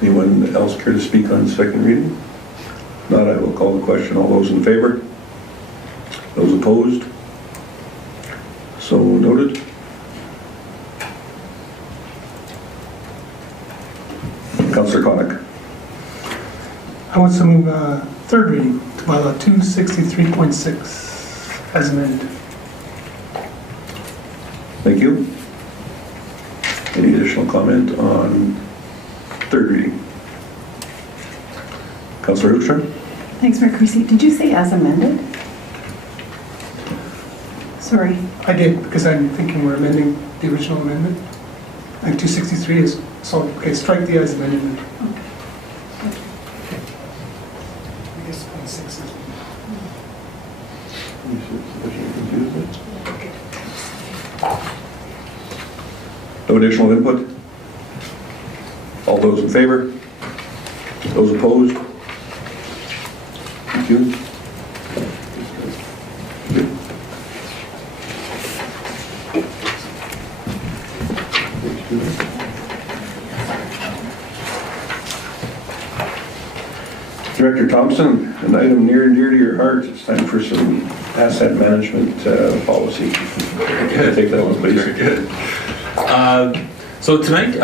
Anyone else care to speak on second reading? If not, I will call the question. All those in favor? Those opposed? So noted. Councillor Connick. I want to move third reading to bylaw 263.6 as amended. Thank you. Any additional comment on third reading? Councillor Hoekstra? Thanks, Mayor Creasy. Did you say as amended? Sorry. I did, because I'm thinking we're amending the original amendment. I think 263 is solid. Okay, strike the as amended. Okay. I guess 0.6 is. No additional input? All those in favor? Those opposed? Thank you. Director Thompson, an item near and dear to your heart. It's time for some asset management policy. Good. Take that one, please. Very good. So tonight,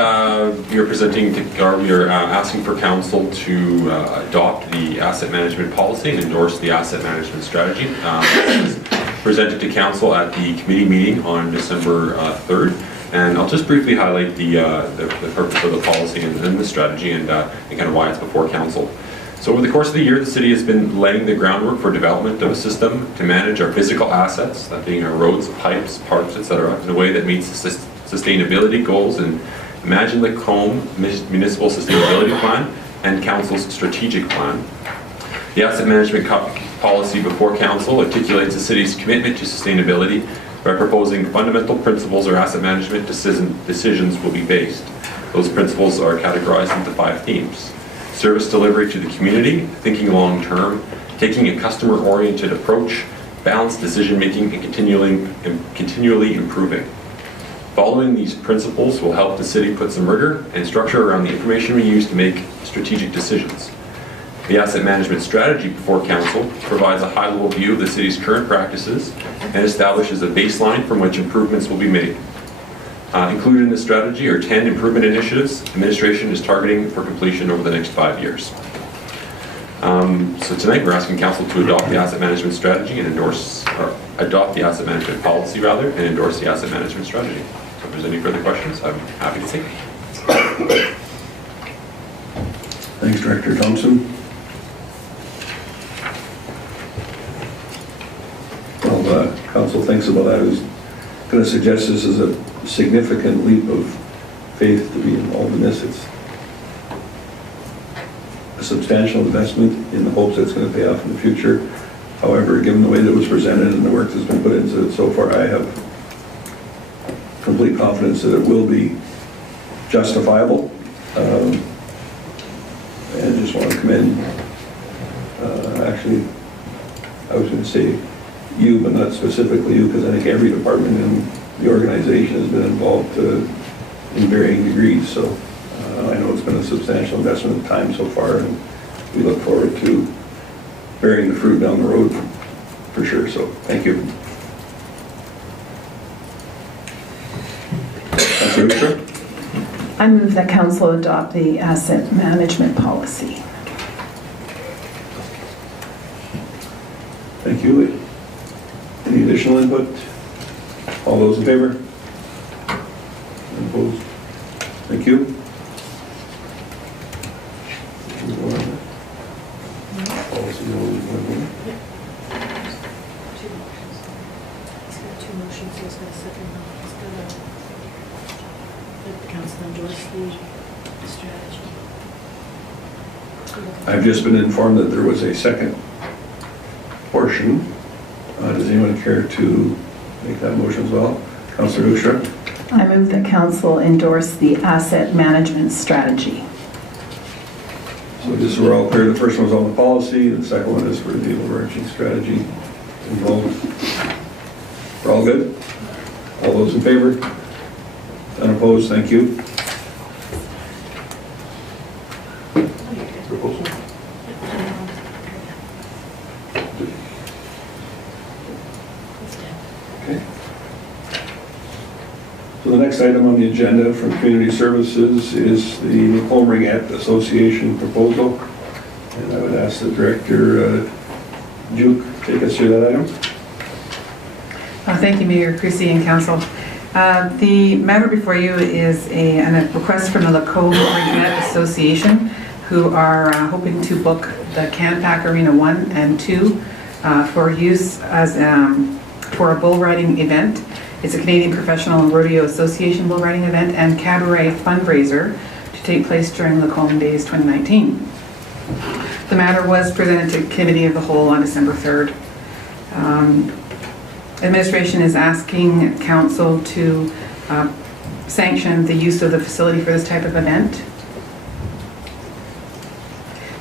you're asking for council to adopt the asset management policy and endorse the asset management strategy. Presented to council at the committee meeting on December 3rd. And I'll just briefly highlight the purpose of the policy and then the strategy and kind of why it's before council. So over the course of the year, the city has been laying the groundwork for development of a system to manage our physical assets, that being our roads, pipes, parks, etc., in a way that meets the sustainability goals and Imagine Lacombe Municipal Sustainability Plan and Council's strategic plan. The asset management policy before council articulates the city's commitment to sustainability by proposing fundamental principles or asset management decisions will be based. Those principles are categorized into 5 themes. Service delivery to the community, thinking long term, taking a customer-oriented approach, balanced decision-making, and continually improving. Following these principles will help the city put some rigor and structure around the information we use to make strategic decisions. The asset management strategy before council provides a high-level view of the city's current practices and establishes a baseline from which improvements will be made. Included in the strategy are 10 improvement initiatives administration is targeting for completion over the next 5 years. So tonight we're asking council to adopt the asset management strategy and adopt the asset management policy rather, and endorse the asset management strategy. So if there's any further questions, I'm happy to take them. Thanks, Director Thompson. Well, council thinks about that. I was going to suggest this is a significant leap of faith to be involved in this. It's a substantial investment in the hopes that it's going to pay off in the future. However, given the way that it was presented and the work that's been put into it so far, I have complete confidence that it will be justifiable. And just want to commend, actually, I was going to say you, but not specifically you, because I think every department in the organization has been involved in varying degrees. So I know it's been a substantial investment of time so far, and we look forward to bearing the fruit down the road for sure. So thank you. Councilor Uchter? I move that council adopt the asset management policy. Thank you. Any additional input? All those in favor? Opposed? Thank you. Policy I've just been informed that there was a second portion. Does anyone care to make that motion as well? Councilor Uchter? I move that council endorse the asset management strategy. So just so we're all clear, the first one was on the policy, the second one is for the overarching strategy involved. We're all good? All those in favor? Unopposed? Thank you. Proposal? Okay. So the next item on the agenda from Community Services is the Lacombe Ringette Association proposal. And I would ask the Director Duke take us through that item. Thank you, Mayor Creasy and Council. The matter before you is a request from the Lacombe Ringette Association, who are hoping to book the Canpack Arena 1 and 2 for use as for a bull riding event. It's a Canadian Professional Rodeo Association bull riding event and cabaret fundraiser to take place during Lacombe Days 2019. The matter was presented to Committee of the Whole on December 3rd. Administration is asking Council to sanction the use of the facility for this type of event.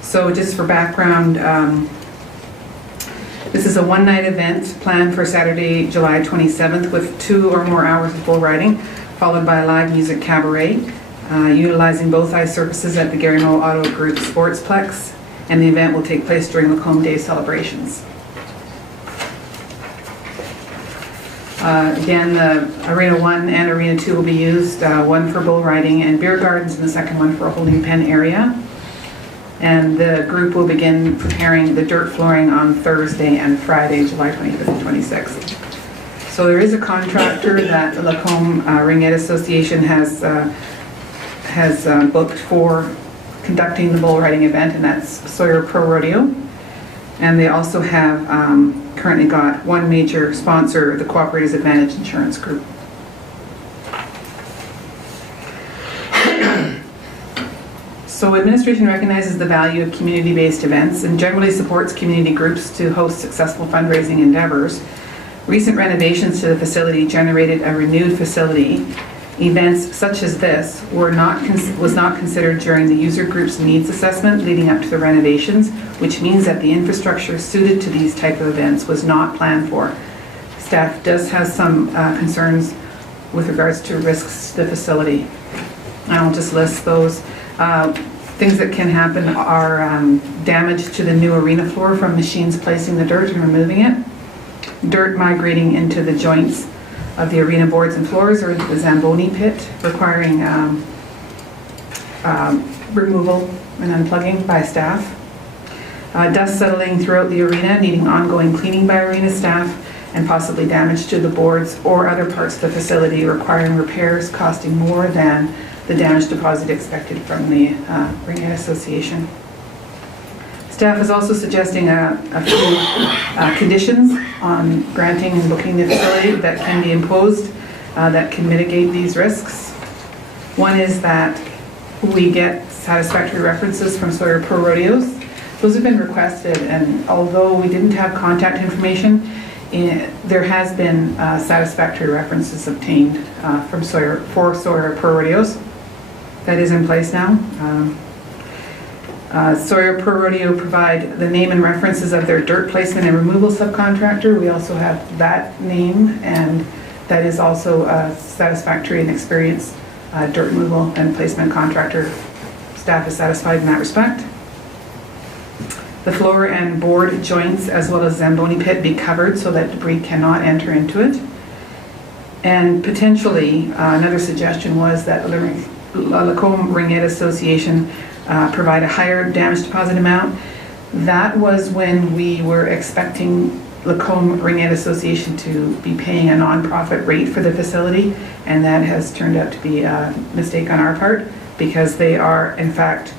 So just for background, this is a one-night event planned for Saturday, July 27th with 2 or more hours of bull riding, followed by a live music cabaret, utilizing both ice surfaces at the Garimo Auto Group Sportsplex and the event will take place during Lacombe Day celebrations. Again, the Arena 1 and Arena 2 will be used, one for bull riding and beer gardens, and the second one for a holding pen area. And the group will begin preparing the dirt flooring on Thursday and Friday, July 25th and 26th. So there is a contractor that the Lacombe Ringette Association has booked for conducting the bull riding event, and that's Sawyer Pro Rodeo. And they also have currently got one major sponsor, the Cooperators Advantage Insurance Group. So administration recognizes the value of community-based events and generally supports community groups to host successful fundraising endeavors. Recent renovations to the facility generated a renewed facility. Events such as this was not considered during the user group's needs assessment leading up to the renovations, which means that the infrastructure suited to these type of events was not planned for. Staff does have some concerns with regards to risks to the facility. I'll just list those. Things that can happen are damage to the new arena floor from machines placing the dirt and removing it, dirt migrating into the joints of the arena boards and floors or the Zamboni pit, requiring removal and unplugging by staff. Dust settling throughout the arena, needing ongoing cleaning by arena staff, and possibly damage to the boards or other parts of the facility, requiring repairs costing more than the damage deposit expected from the Ringette Association. Staff is also suggesting a few conditions on granting and booking the facility that can be imposed that can mitigate these risks. One is that we get satisfactory references from Sawyer Pro Rodeos. Those have been requested, and although we didn't have contact information, there has been satisfactory references obtained from Sawyer Pro Rodeos. That is in place now. Sawyer Pro Rodeo provide the name and references of their dirt placement and removal subcontractor. We also have that name, and that is also a satisfactory and experienced dirt removal and placement contractor. Staff is satisfied in that respect. The floor and board joints as well as Zamboni pit be covered so that debris cannot enter into it. And potentially, another suggestion was that Lacombe Ringette Association provide a higher damage deposit amount. That was when we were expecting Lacombe Ringette Association to be paying a non-profit rate for the facility, and that has turned out to be a mistake on our part, because they are in fact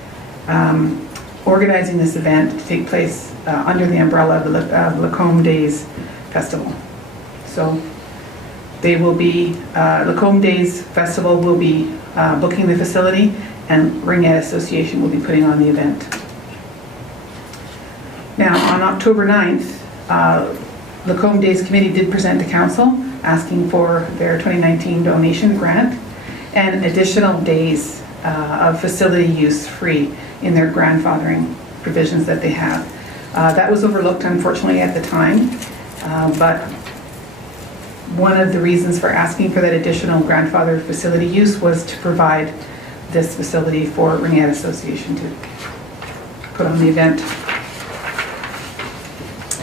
organizing this event to take place under the umbrella of the Lacombe Days Festival. So they will be, Lacombe Days Festival will be booking the facility, and Ringette Association will be putting on the event. Now, on October 9th, Lacombe Days Committee did present to Council asking for their 2019 donation grant and additional days of facility use free in their grandfathering provisions that they have. That was overlooked, unfortunately, at the time, but one of the reasons for asking for that additional grandfather facility use was to provide this facility for Ringette Association to put on the event.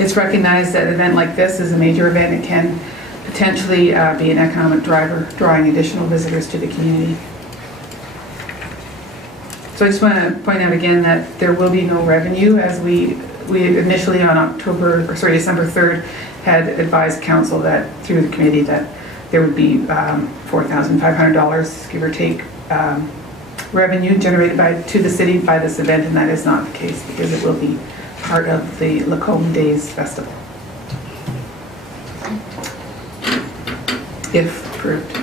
It's recognized that an event like this is a major event. It can potentially be an economic driver, drawing additional visitors to the community. So I just want to point out again that there will be no revenue, as we initially on December 3rd had advised Council that through the committee that there would be $4,500, give or take, revenue generated to the city by this event, and that is not the case because it will be part of the Lacombe Days Festival, if approved.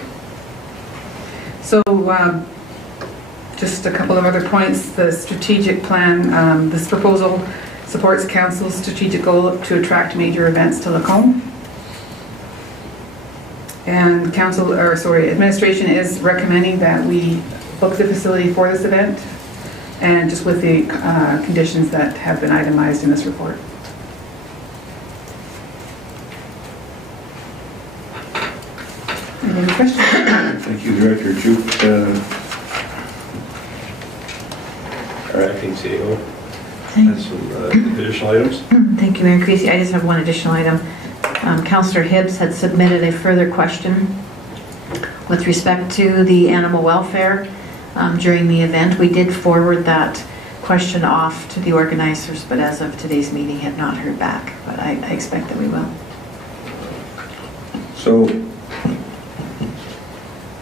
So just a couple of other points. The strategic plan, this proposal supports Council's strategic goal to attract major events to Lacombe. And administration is recommending that we book the facility for this event, and just with the conditions that have been itemized in this report. Any questions? Thank you, Director Juke. Our acting CEO. That's some additional items. Thank you, Mayor Creasy. I just have one additional item. Councillor Hibbs had submitted a further question with respect to the animal welfare during the event. We did forward that question off to the organizers, but as of today's meeting, have not heard back. But I expect that we will. So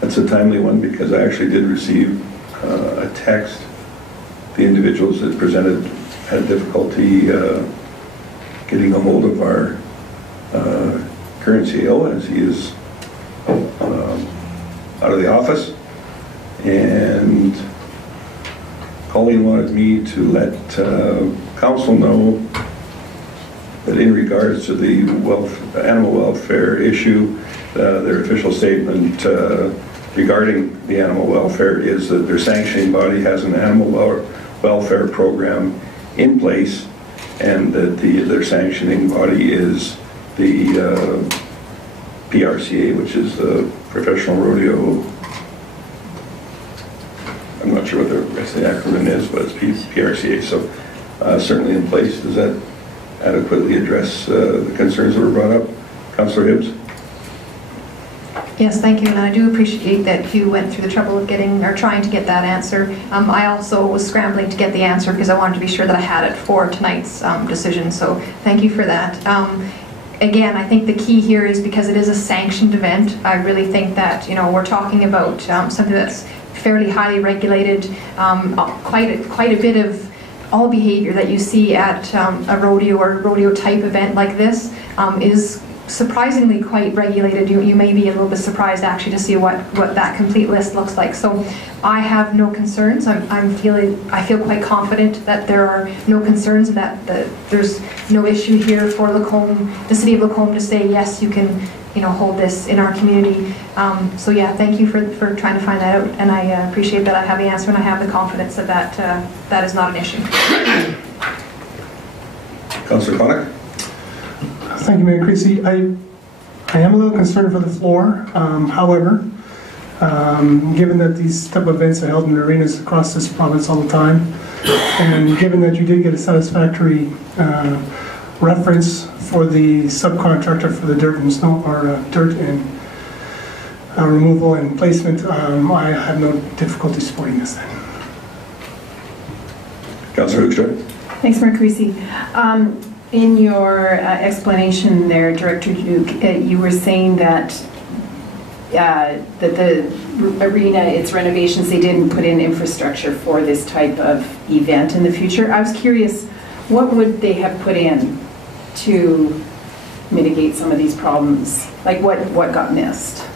that's a timely one because I actually did receive a text. The individuals that presented had difficulty getting a hold of our current CEO as he is out of the office, and Colleen wanted me to let council know that in regards to the animal welfare issue, their official statement regarding the animal welfare is that their sanctioning body has an animal welfare program in place, and that their sanctioning body is the PRCA, which is the Professional Rodeo. I'm not sure what the rest of the acronym is, but it's PRCA. So certainly in place. Does that adequately address the concerns that were brought up? Councillor Hibbs? Yes, thank you, and I do appreciate that you went through the trouble of trying to get that answer. I also was scrambling to get the answer because I wanted to be sure that I had it for tonight's decision, so thank you for that. Again, I think the key here is because it is a sanctioned event, I really think that, we're talking about something that's fairly highly regulated, quite a bit of all behavior that you see at a rodeo or rodeo type event like this is surprisingly quite regulated. You may be a little bit surprised actually to see what that complete list looks like. So I have no concerns. I feel quite confident that there are no concerns, that there's no issue here for Lacombe, the city of Lacombe, to say yes, you can hold this in our community. So yeah, thank you for trying to find that out, and I appreciate that I have the answer and I have the confidence that that is not an issue. Councillor Connick? Thank you, Mayor Creasy. I am a little concerned for the floor. However, given that these type of events are held in arenas across this province all the time, and given that you did get a satisfactory reference for the subcontractor for the dirt and snow, or dirt and removal and placement, I have no difficulty supporting this then. Councillor Hoekstra? Thanks, Mayor Creasy. In your explanation there, Director Duke, you were saying that the arena, its renovations, they didn't put in infrastructure for this type of event in the future. I was curious, what would they have put in to mitigate some of these problems? Like what got missed?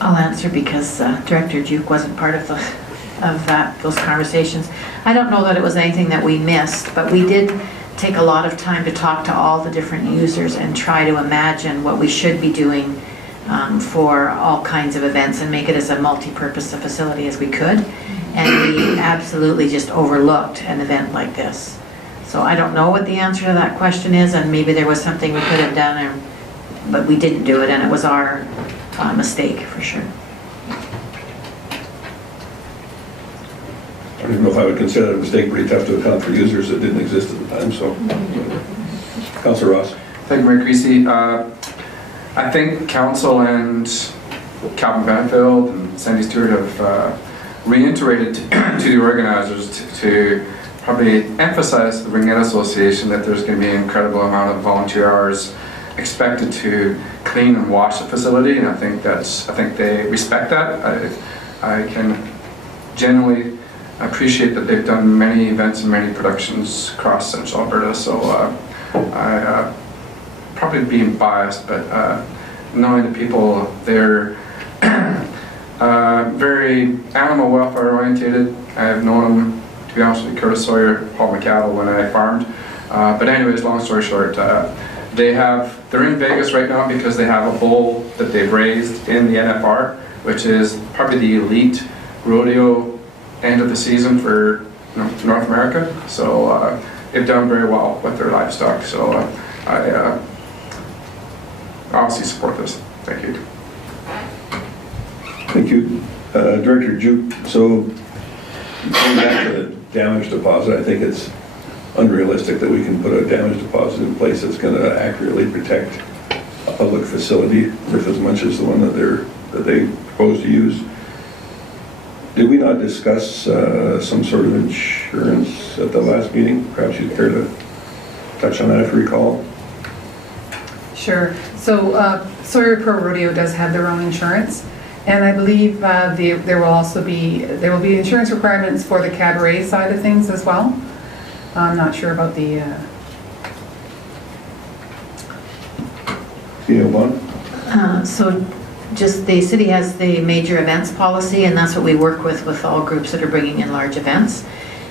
I'll answer because Director Duke wasn't part of those conversations. I don't know that it was anything that we missed, but we did take a lot of time to talk to all the different users and try to imagine what we should be doing for all kinds of events and make it as a multi-purpose facility as we could. And we absolutely just overlooked an event like this. So I don't know what the answer to that question is, and maybe there was something we could have done, but we didn't do it, and it was our mistake for sure. I don't even know if I would consider that a mistake, but you'd have to account for users that didn't exist at the time, so. Councillor Ross? Thank you, Mayor Creasy. I think Council and Calvin Banfield and Sandy Stewart have reiterated to the organizers to probably emphasize the Ringette Association that there's going to be an incredible amount of volunteer hours expected to clean and wash the facility, and I think they respect that. I can genuinely appreciate that they've done many events and many productions across Central Alberta, so I probably being biased, but knowing the people, they're very animal welfare orientated. I've known them, to be honest with you, Curtis Sawyer, Paul McCaddle when I farmed. But anyways, long story short, they're in Vegas right now because they have a bull that they've raised in the NFR, which is probably the elite rodeo end of the season for North America. So they've done very well with their livestock. So I obviously support this. Thank you. Thank you. Director Duke, so Going back to the damage deposit, I think it's unrealistic that we can put a damage deposit in place that's going to accurately protect a public facility worth as much as the one that they propose to use. Did we not discuss some sort of insurance at the last meeting? Perhaps you'd care to touch on that if you recall. Sure. So Sawyer Pro Rodeo does have their own insurance, and I believe there will be insurance requirements for the cabaret side of things as well. I'm not sure about the. So just the city has the major events policy, and that's what we work with all groups that are bringing in large events.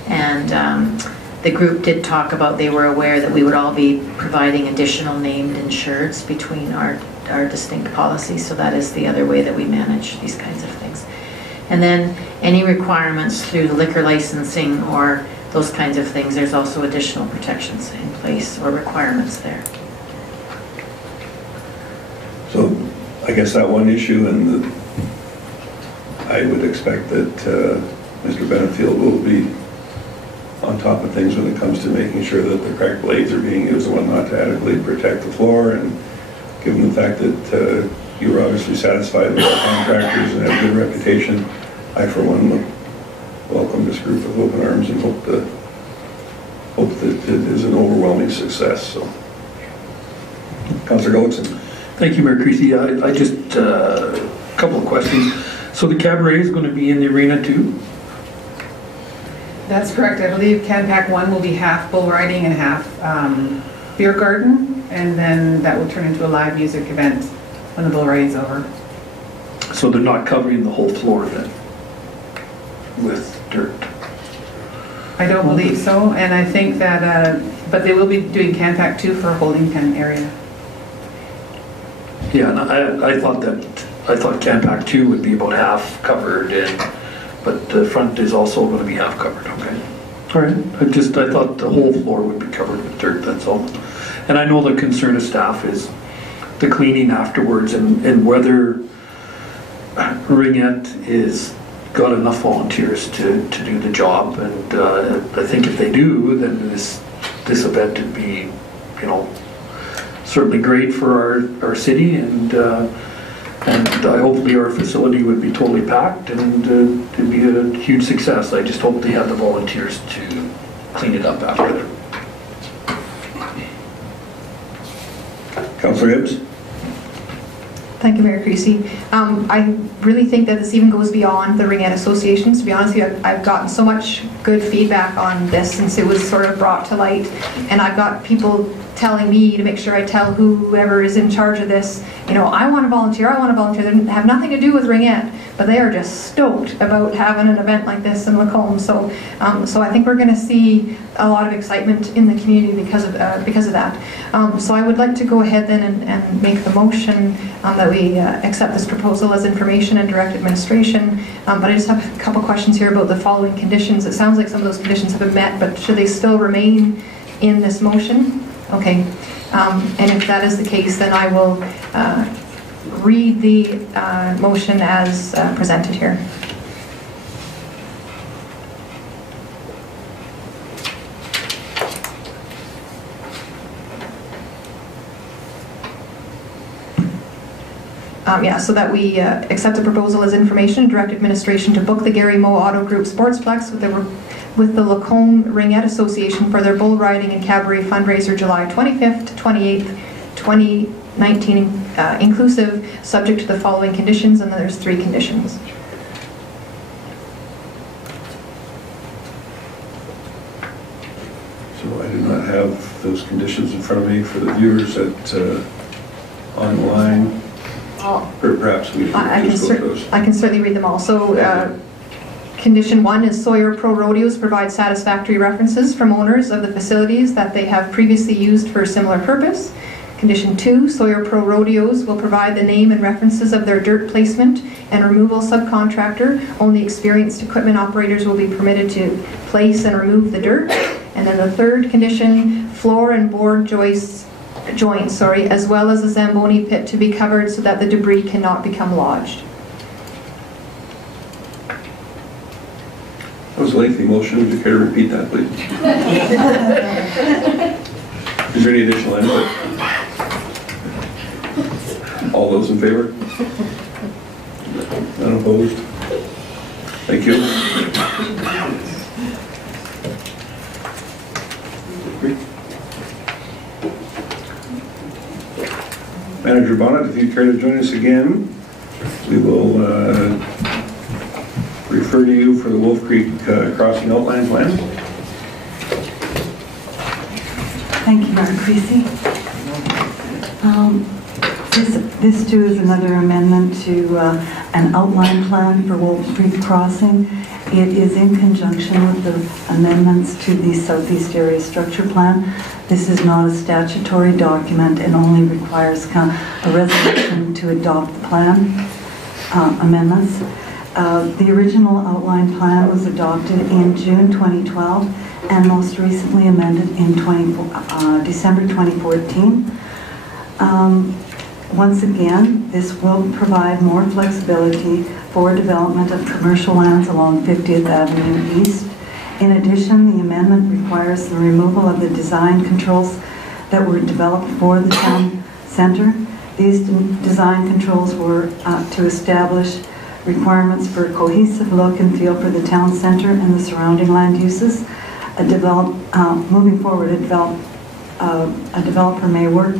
And the group did talk about, they were aware that we would all be providing additional named insureds between our distinct policies, so that is the other way that we manage these kinds of things. And then any requirements through the liquor licensing or those kinds of things, there's also additional protections in place or requirements there. So I guess that one issue, and I would expect that Mr. Benefield will be on top of things when it comes to making sure that the correct blades are being used and whatnot to adequately protect the floor. And given the fact that you were obviously satisfied with the contractors and have a good reputation, I for one welcome this group with open arms and hope that it is an overwhelming success. So, Councillor Gullickson. Thank you, Mayor Creasy. I just, a couple of questions. So the cabaret is going to be in the arena too? That's correct. I believe CanPac 1 will be half bull riding and half beer garden, and then that will turn into a live music event when the bull riding's over. So they're not covering the whole floor then with dirt? I don't believe so, and I think that, but they will be doing CanPac 2 for a holding pen area. Yeah, and I thought CanPac 2 would be about half covered, but the front is also going to be half covered. Okay. All right. I thought the whole floor would be covered with dirt. That's all. And I know the concern of staff is the cleaning afterwards, and whether Ringette is got enough volunteers to do the job. And I think if they do, then this event would be, certainly great for our city, and hopefully our facility would be totally packed and it'd be a huge success. I just hope they have the volunteers to clean it up after. Councillor Hibbs. Thank you, Mayor Creasy. I really think that this even goes beyond the Ringette Association. To be honest with you, I've gotten so much good feedback on this since it was sort of brought to light, and I've got people telling me to make sure I tell whoever is in charge of this, I want to volunteer, They have nothing to do with Ringette, but they are just stoked about having an event like this in Lacombe. So I think we're going to see a lot of excitement in the community because of that. So I would like to go ahead then and make the motion that we accept this proposal as information and direct administration. But I just have a couple questions here about the following conditions. It sounds like some of those conditions have been met, but should they still remain in this motion? Okay, and if that is the case, then I will read the motion as presented here. So that we accept the proposal as information, direct administration to book the Gary Moe Auto Group Sportsplex with the Lacombe Ringette Association for their bull riding and cabaret fundraiser July 25th to 28th, 2019, inclusive, subject to the following conditions, and then there's 3 conditions. So I do not have those conditions in front of me for the viewers that online. Or perhaps we just go through those. I can certainly read them all. So condition 1 is Sawyer Pro Rodeos provide satisfactory references from owners of the facilities that they have previously used for a similar purpose. Condition 2, Sawyer Pro Rodeos will provide the name and references of their dirt placement and removal subcontractor. Only experienced equipment operators will be permitted to place and remove the dirt. And then the third condition, floor and board joints, as well as the Zamboni pit to be covered so that the debris cannot become lodged. That was a lengthy motion. Would you care to repeat that, please? Is there any additional input? All those in favor? None opposed? Thank you. Manager Bonnet, if you care to join us again, we will refer to you for the Wolf Creek Crossing Outline Plan. Thank you, Mayor Creasy. This too is another amendment to an outline plan for Wolf Creek Crossing. It is in conjunction with the amendments to the Southeast Area Structure Plan. This is not a statutory document and only requires a resolution to adopt the plan amendments. The original outline plan was adopted in June 2012 and most recently amended in December 2014. Once again, this will provide more flexibility for development of commercial lands along 50th Avenue East. In addition, the amendment requires the removal of the design controls that were developed for the town center. These design controls were to establish requirements for a cohesive look and feel for the town center and the surrounding land uses. Moving forward, a developer may work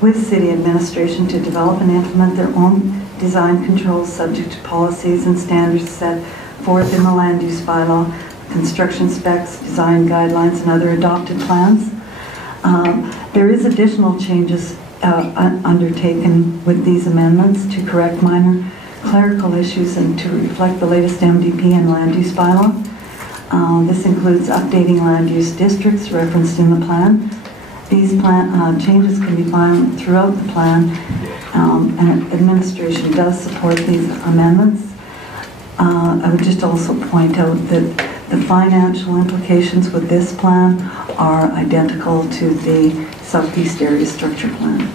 with city administration to develop and implement their own design controls subject to policies and standards set forth in the land use bylaw, construction specs, design guidelines, and other adopted plans. There is additional changes undertaken with these amendments to correct minor clerical issues and to reflect the latest MDP and land use bylaw. This includes updating land use districts referenced in the plan. These changes can be found throughout the plan, and administration does support these amendments. I would just also point out that the financial implications with this plan are identical to the Southeast Area Structure Plan.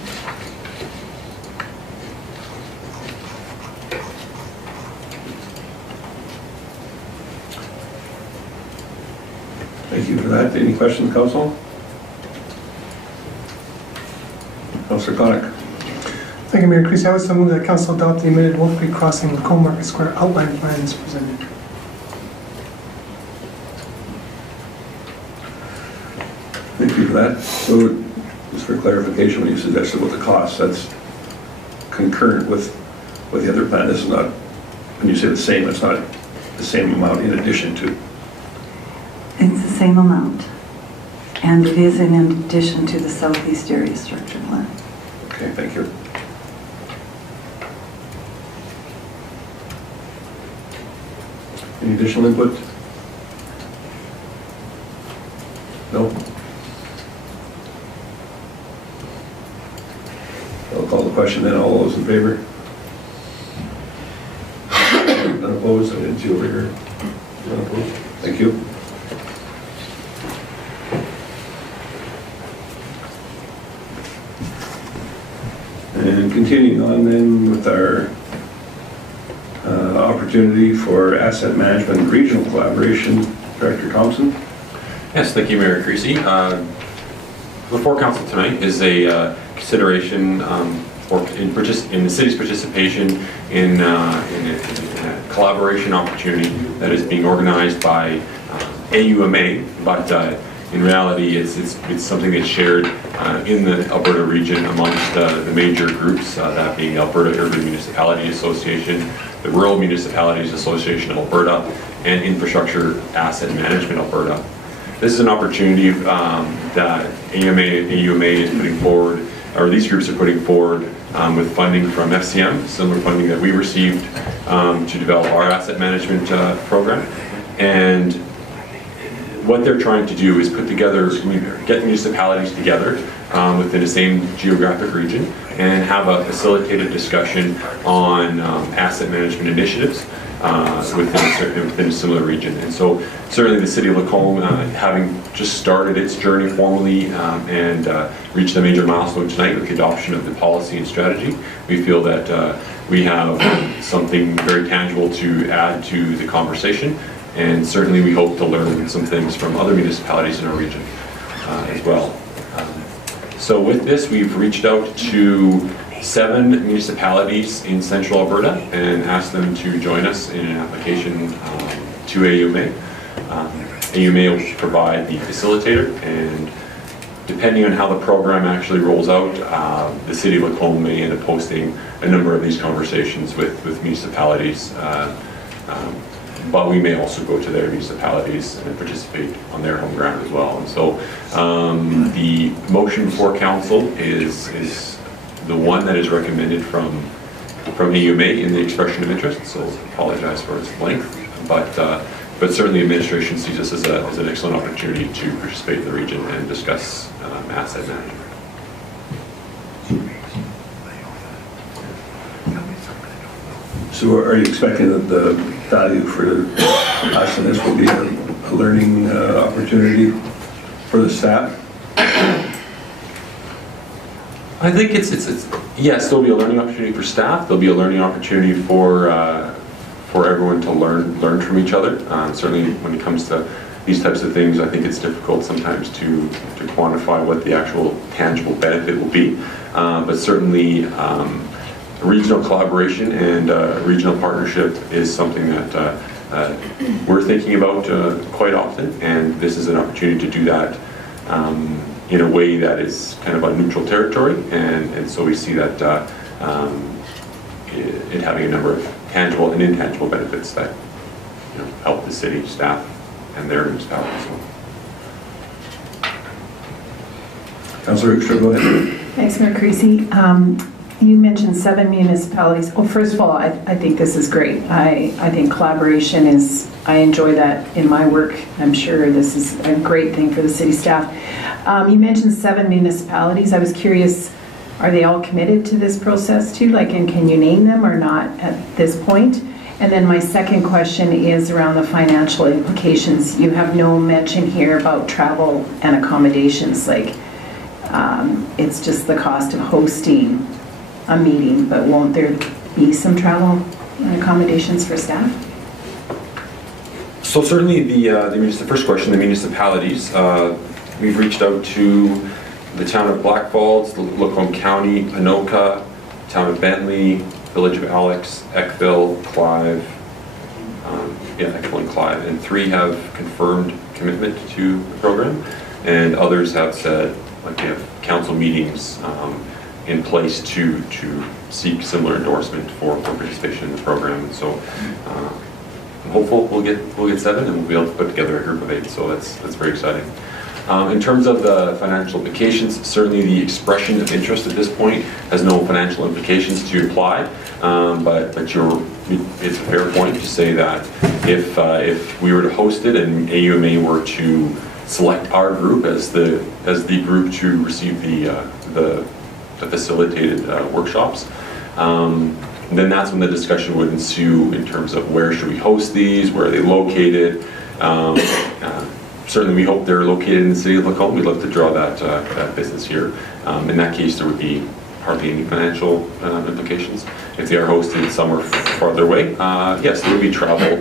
Thank you for that. Any questions, Council? Councillor Connick. Thank you, Mayor Creasy. I would so move that Council adopt the amended Wolf Creek Crossing Lacombe Market Square outline plan as presented. Thank you for that. So, just for clarification, when you suggested about the cost, that's concurrent with the other plan. This is not, when you say the same, it's not the same amount in addition to. It's the same amount, and it is in addition to the Southeast Area Structure Plan. Okay, thank you. Any additional input? No? I'll call the question then. All those in favor? None opposed? I didn't see over here. None opposed? Thank you. And continuing on then with our opportunity for asset management and regional collaboration, Director Thompson. Yes, thank you, Mayor Creasy. Before Council tonight is a consideration in the city's participation in a collaboration opportunity that is being organized by AUMA, but in reality it's something that's shared in the Alberta region amongst the major groups, that being the Alberta Urban Municipality Association, the Rural Municipalities Association of Alberta, and Infrastructure Asset Management Alberta. This is an opportunity that AUMA is putting forward, or these groups are putting forward with funding from FCM, similar funding that we received to develop our asset management program. And what they're trying to do is put together, get municipalities together within the same geographic region and have a facilitated discussion on asset management initiatives within a similar region. And so certainly the city of Lacombe, having just started its journey formally and reached a major milestone tonight with the adoption of the policy and strategy, we feel that we have something very tangible to add to the conversation And certainly we hope to learn some things from other municipalities in our region as well. So with this, we've reached out to 7 municipalities in central Alberta and asked them to join us in an application to AUMA. AUMA will provide the facilitator, and depending on how the program actually rolls out, the City of Lacombe may end up hosting a number of these conversations with municipalities, but we may also go to their municipalities and participate on their home ground as well. And so the motion before council is the one that is recommended from AUMA in the expression of interest, so apologize for its length, but certainly administration sees this as an excellent opportunity to participate in the region and discuss asset management. So are you expecting that the value for us in this will be a learning opportunity for the staff? I think it's yes, there'll be a learning opportunity for staff. There'll be a learning opportunity for everyone to learn from each other. Certainly, when it comes to these types of things, I think it's difficult sometimes to quantify what the actual tangible benefit will be. But certainly, regional collaboration and regional partnership is something that we're thinking about quite often, and this is an opportunity to do that in a way that is kind of on neutral territory, and so we see that it having a number of tangible and intangible benefits that help the city staff and their municipality as well. Councillor Rickster, go ahead. Thanks, Mayor Creasy. You mentioned 7 municipalities. Well, first of all, I think this is great. I think collaboration is, I enjoy that in my work. I'm sure this is a great thing for the city staff. You mentioned 7 municipalities. I was curious, are they all committed to this process too? Like, and can you name them or not at this point? And then my second question is around the financial implications. You have no mention here about travel and accommodations. Like, it's just the cost of hosting a meeting, but won't there be some travel and accommodations for staff? So certainly the first question, the municipalities, we've reached out to the town of Black Falls, Lacombe County, Anoka, town of Bentley, village of Alex, Eckville, Clive, Eckville and Clive, and 3 have confirmed commitment to the program, and others have said, like, they have council meetings in place to seek similar endorsement for participation in the program. And so I'm hopeful we'll get 7 and we'll be able to put together a group of 8. So that's very exciting. In terms of the financial implications, certainly the expression of interest at this point has no financial implications to apply. But it's a fair point to say that if we were to host it and AUMA were to select our group as the group to receive the facilitated workshops, then that's when the discussion would ensue in terms of where should we host these, where are they located. Certainly we hope they're located in the city of Lacombe. We'd love to draw that business here. In that case, there would be hardly any financial implications. If they are hosted somewhere farther away, yes, there would be travel.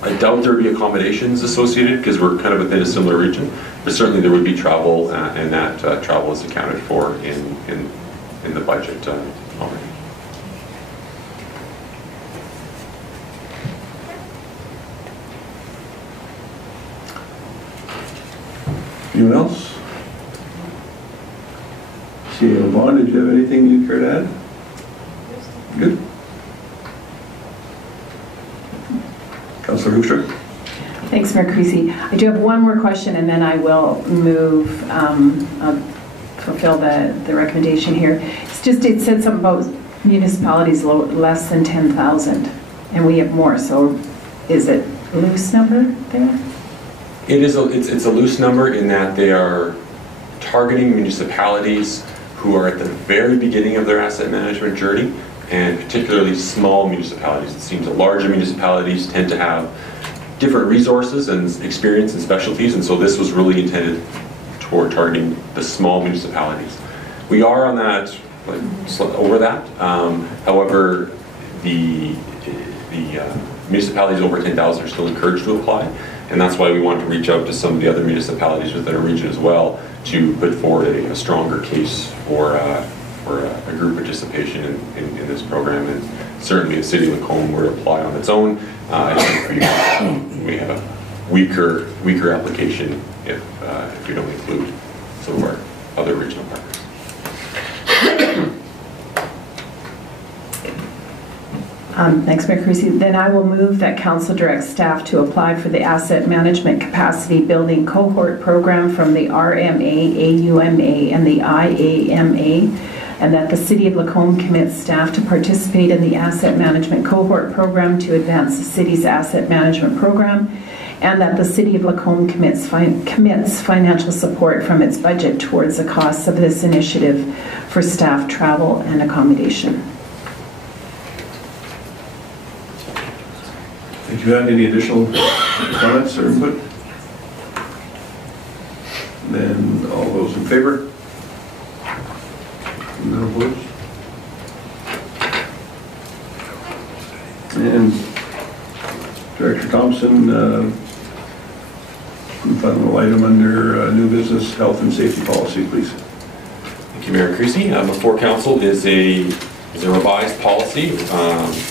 I doubt there would be accommodations associated because we're kind of within a similar region, but certainly there would be travel, and that travel is accounted for in the budget already. Anyone else? CAO Bond, did you have anything you care to add? Good. Councillor Hoekstra. Thanks, Mayor Creasy. I do have one more question, and then I will move, fulfill the recommendation here. It's just, it said something about municipalities less than 10,000, and we have more. So, is it a loose number there? It is. It's a loose number in that they are targeting municipalities who are at the very beginning of their asset management journey, and particularly small municipalities. It seems that larger municipalities tend to have different resources and experience and specialties, and so this was really intended toward targeting the small municipalities. We are on that, over that. However, municipalities over 10,000 are still encouraged to apply, and that's why we want to reach out to some of the other municipalities within our region as well to put forward a stronger case for a group participation in this program. And certainly the city of Lacombe were to apply on its own. I think we have a weaker application if we don't include some of our other regional partners. Thanks, Mayor Creasy. Then I will move that council directs staff to apply for the Asset Management Capacity Building Cohort Program from the RMA, AUMA, and the IAMA, and that the City of Lacombe commits staff to participate in the Asset Management Cohort Program to advance the city's asset management program, and that the City of Lacombe commits financial support from its budget towards the costs of this initiative for staff travel and accommodation. Did you have any additional comments or input? Then all those in favor? None opposed? And Director Thompson, final item under new business, health and safety policy, please. Thank you, Mayor Creasy. Before council is a revised policy,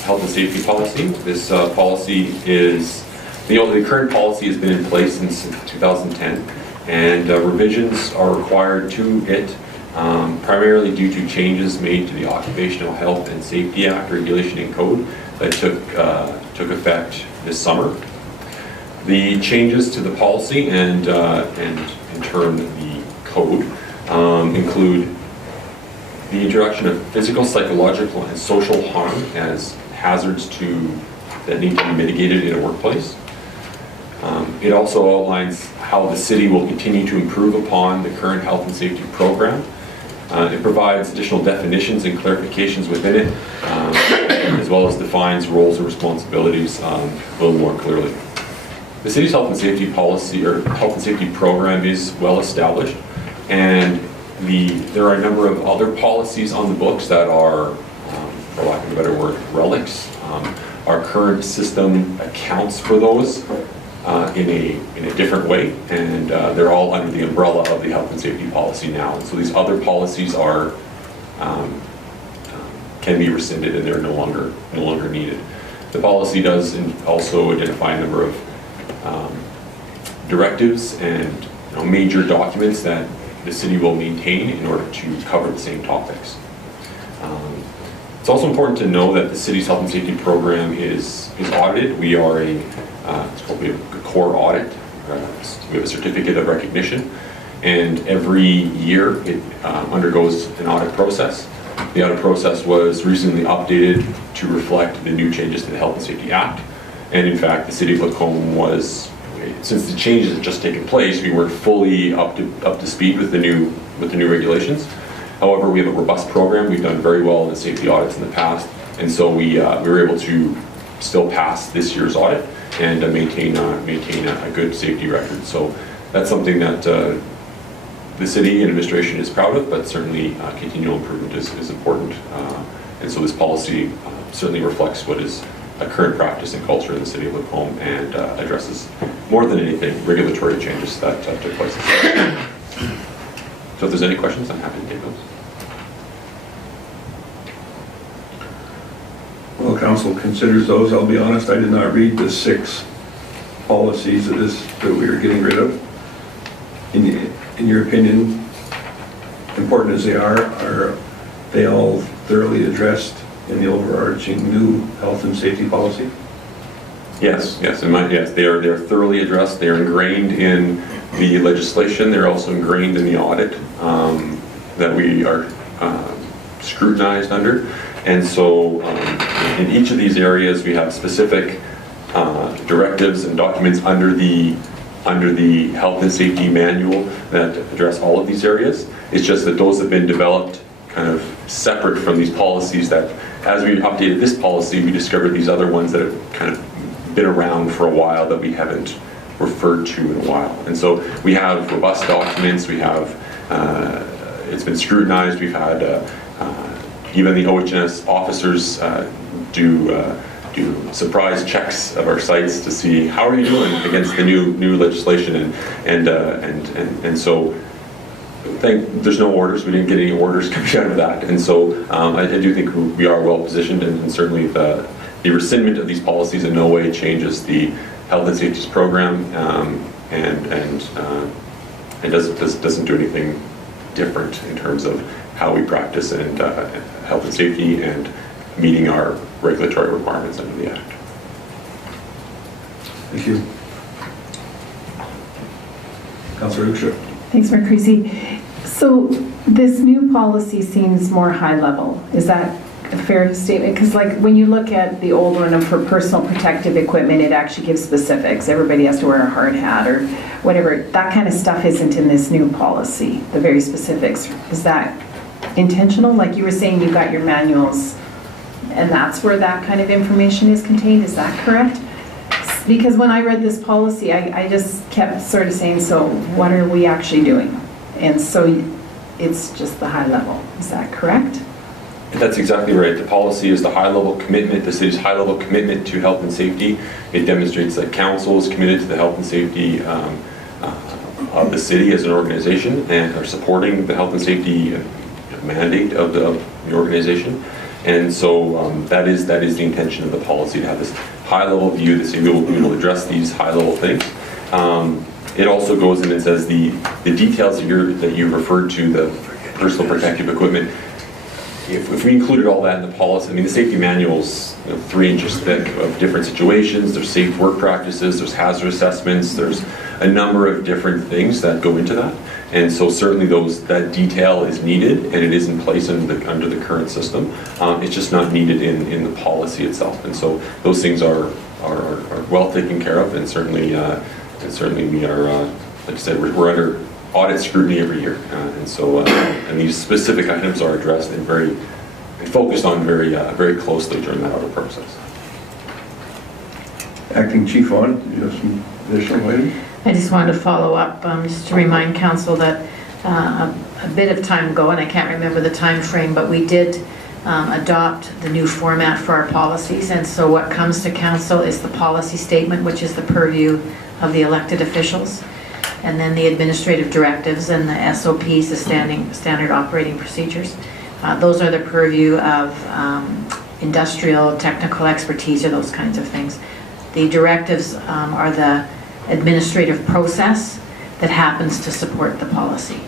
health and safety policy. This policy is, the current policy has been in place since 2010, and revisions are required to it primarily due to changes made to the Occupational Health and Safety Act regulation and code that took effect this summer. The changes to the policy and in turn the code include the introduction of physical, psychological, and social harm as hazards that need to be mitigated in a workplace. It also outlines how the city will continue to improve upon the current health and safety program. It provides additional definitions and clarifications within it, as well as defines roles and responsibilities a little more clearly. The city's health and safety policy or health and safety program is well established, and there are a number of other policies on the books that are, for lack of a better word, relics. Our current system accounts for those in a different way, and they're all under the umbrella of the health and safety policy now. And so these other policies are can be rescinded, and they're no longer needed. The policy does also identify a number of directives and major documents that the city will maintain in order to cover the same topics. It's also important to know that the city's health and safety program is audited. We are it's called a core audit. We have a certificate of recognition, and every year it undergoes an audit process. The audit process was recently updated to reflect the new changes to the Health and Safety Act, and in fact the City of Lacombe was, since the changes had just taken place, we weren't fully up to speed with the new regulations. However, we have a robust program. We've done very well in the safety audits in the past, and so we were able to still pass this year's audit and maintain a good safety record. So that's something that the city and administration is proud of, but certainly continual improvement is important. And so this policy certainly reflects what is a current practice and culture in the city of Lacombe, and addresses, more than anything, regulatory changes that took place. So if there's any questions, I'm happy to take those. Well, council considers those. I'll be honest, I did not read the 6 policies that we are getting rid of. In your opinion, important as they are they all thoroughly addressed in the overarching new health and safety policy? Yes, yes, they're thoroughly addressed. They're ingrained in the legislation. They're also ingrained in the audit that we are scrutinized under. And so in each of these areas, we have specific directives and documents under the health and safety manual that address all of these areas. It's just that those have been developed kind of separate from these policies, that as we updated this policy, we discovered these other ones that have kind of been around for a while that we haven't referred to in a while. And so we have robust documents. We have, it's been scrutinized. We've had even the OHS officers do do surprise checks of our sites to see how are you doing against the new legislation, and so there's no orders. We didn't get any orders coming out of that, and so I do think we are well positioned, and certainly the rescindment of these policies in no way changes the health and safety program, and doesn't do anything different in terms of how we practice and health and safety and meeting our regulatory requirements under the Act. Thank you. Councillor Uksha. Thanks, Mayor Creasy. So this new policy seems more high level. Is that a fair statement? Because like when you look at the old one for personal protective equipment, it actually gives specifics. Everybody has to wear a hard hat or whatever. That kind of stuff isn't in this new policy, the very specifics. Is that intentional? Like you were saying, you've got your manuals and that's where that kind of information is contained. Is that correct? Because when I read this policy, I just kept sort of saying, so what are we actually doing? And so it's just the high level. Is that correct? That's exactly right. The policy is the high-level commitment, the city's high-level commitment to health and safety. It demonstrates that council is committed to the health and safety of the city as an organization and are supporting the health and safety mandate of the organization. And so that is the intention of the policy, to have this high-level view that we will address these high-level things. It also goes in and says the details that you referred to, the personal protective equipment. If we included all that in the policy, I mean, the safety manual's 3 inches thick of different situations. There's safe work practices, there's hazard assessments, there's a number of different things that go into that. And so certainly that detail is needed, and it is in place under the current system. It's just not needed in the policy itself. And so those things are well taken care of, and certainly we are, like I said, we're under audit scrutiny every year, and so and these specific items are addressed and focused on very closely during that audit process. Acting Chief Vaughn, do you have some additional items? I just wanted to follow up, just to remind council that a bit of time ago, and I can't remember the time frame, but we did adopt the new format for our policies, and so what comes to council is the policy statement, which is the purview of the elected officials, and then the administrative directives and the SOPs, the standard operating procedures. Those are the purview of industrial, technical expertise, or those kinds of things. The directives are the administrative process that happens to support the policy.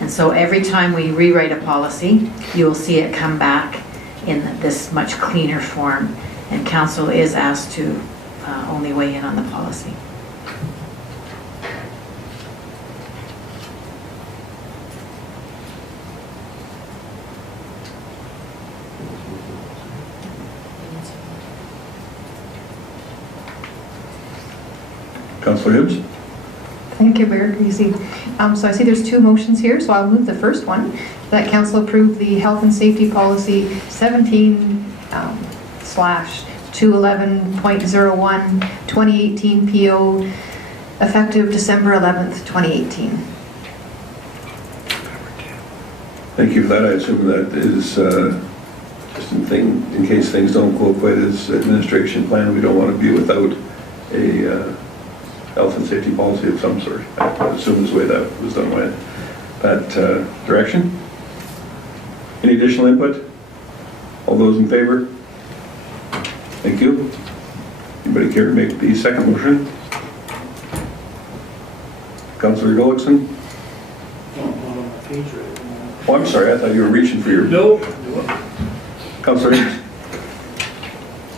And so every time we rewrite a policy, you will see it come back in this much cleaner form, and council is asked to only weigh in on the policy. Councillor Hibbs. Thank you, Mayor Creasy. So I see there's 2 motions here, so I'll move the first one, that council approve the health and safety policy 17/211.01 2018 PO effective December 11th, 2018. Thank you for that. I assume that is just in case things don't go quite as administration planned. We don't want to be without a health and safety policy of some sort. I assume this way that was done with that direction. Any additional input? All those in favor? Thank you. Anybody care to make the second motion? Councillor Gullickson? Oh, I'm sorry. I thought you were reaching for your... No. Councillor Hibbs.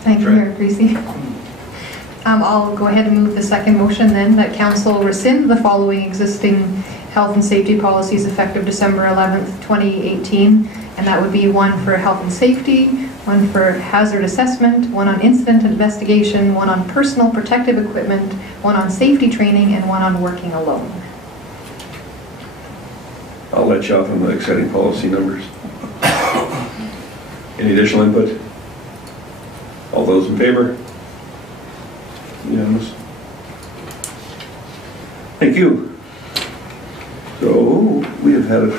Thank you, Mayor Creasy. I'll go ahead and move the second motion then, that council rescind the following existing health and safety policies effective December 11th, 2018. And that would be 1 for health and safety, 1 for hazard assessment, 1 on incident investigation, 1 on personal protective equipment, 1 on safety training, and 1 on working alone. I'll let you off on the exciting policy numbers. Any additional input? All those in favor? Unanimous. Thank you. So we have had a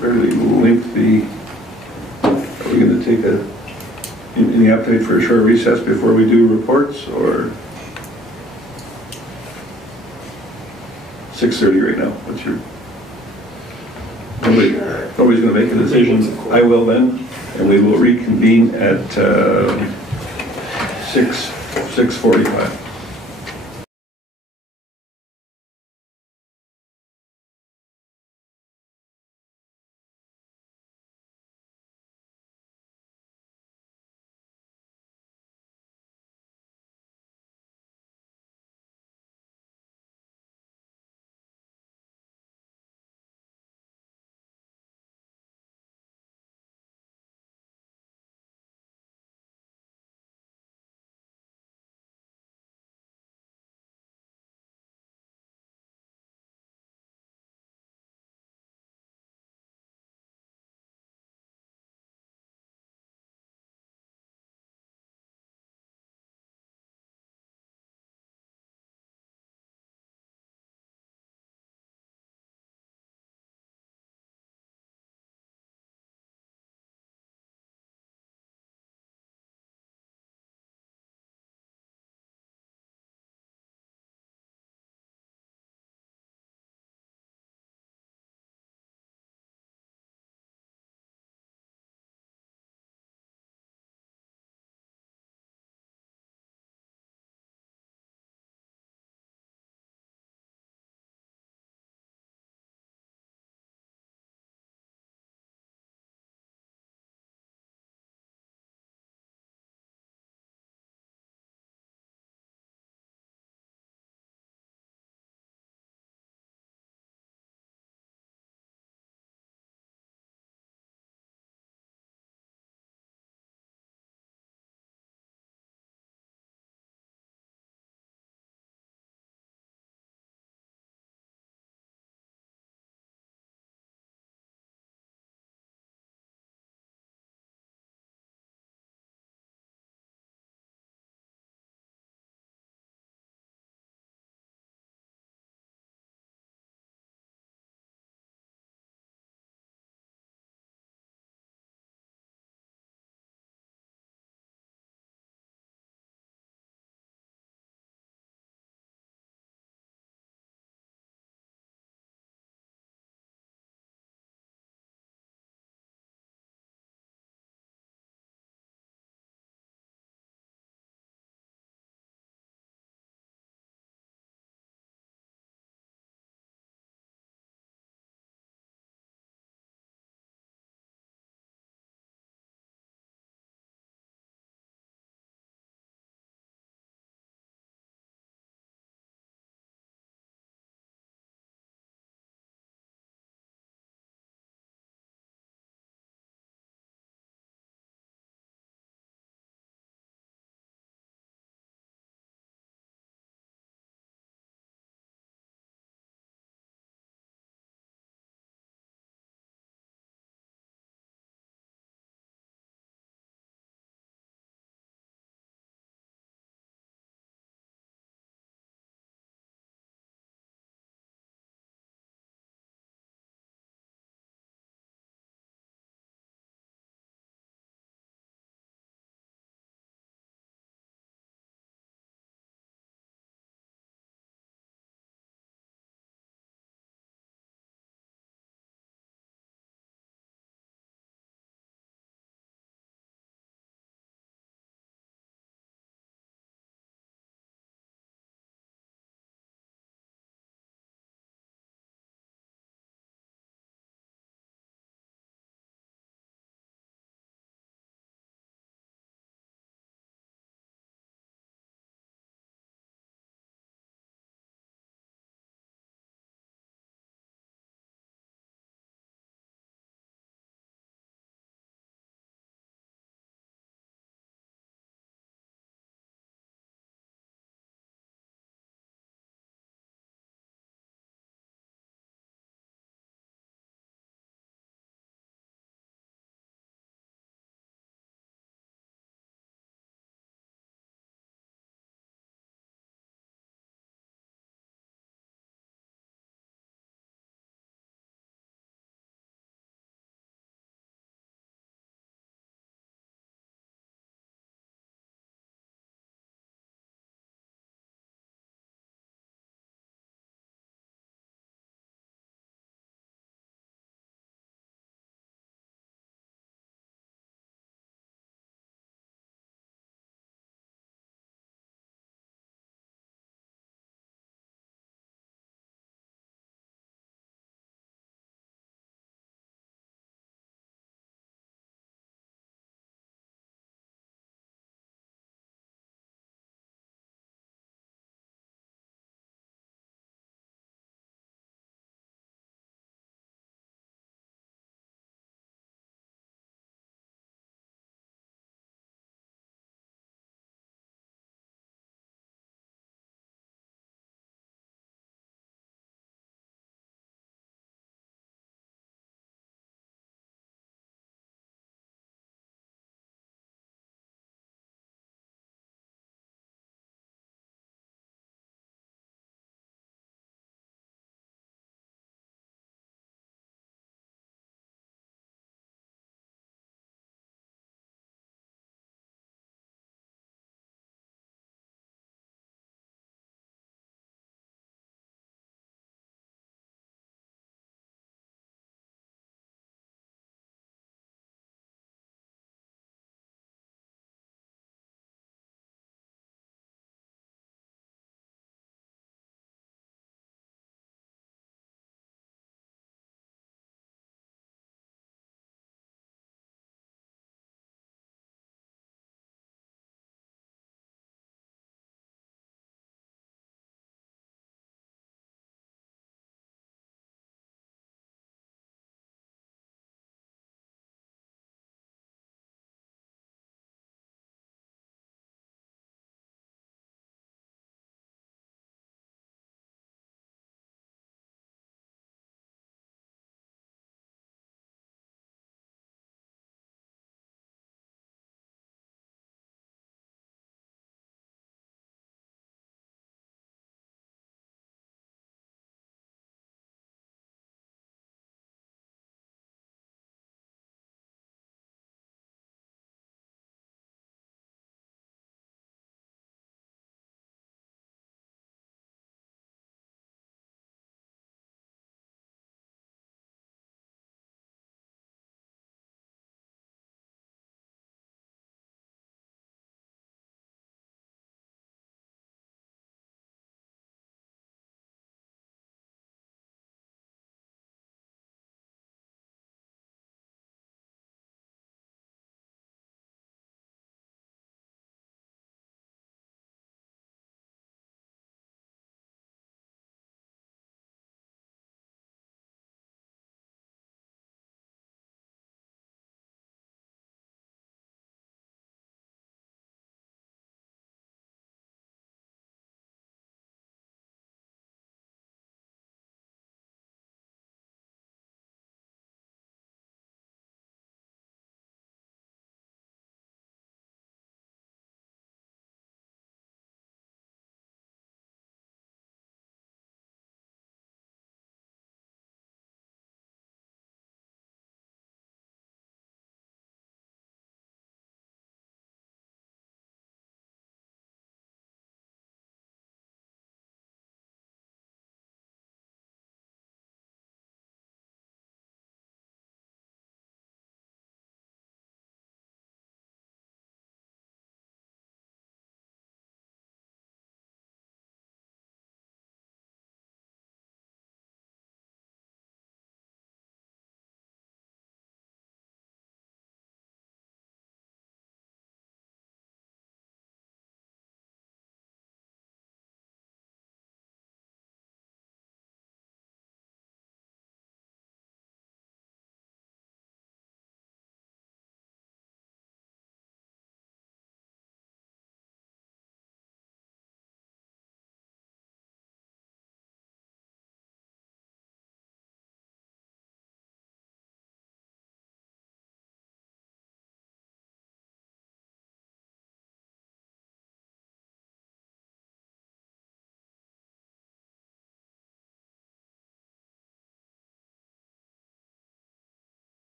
fairly lengthy. Are we going to take a Any appetite for a short recess before we do reports, or 6:30 right now? What's your? Nobody's going to make a decision. I will then, and we will reconvene at 6:45.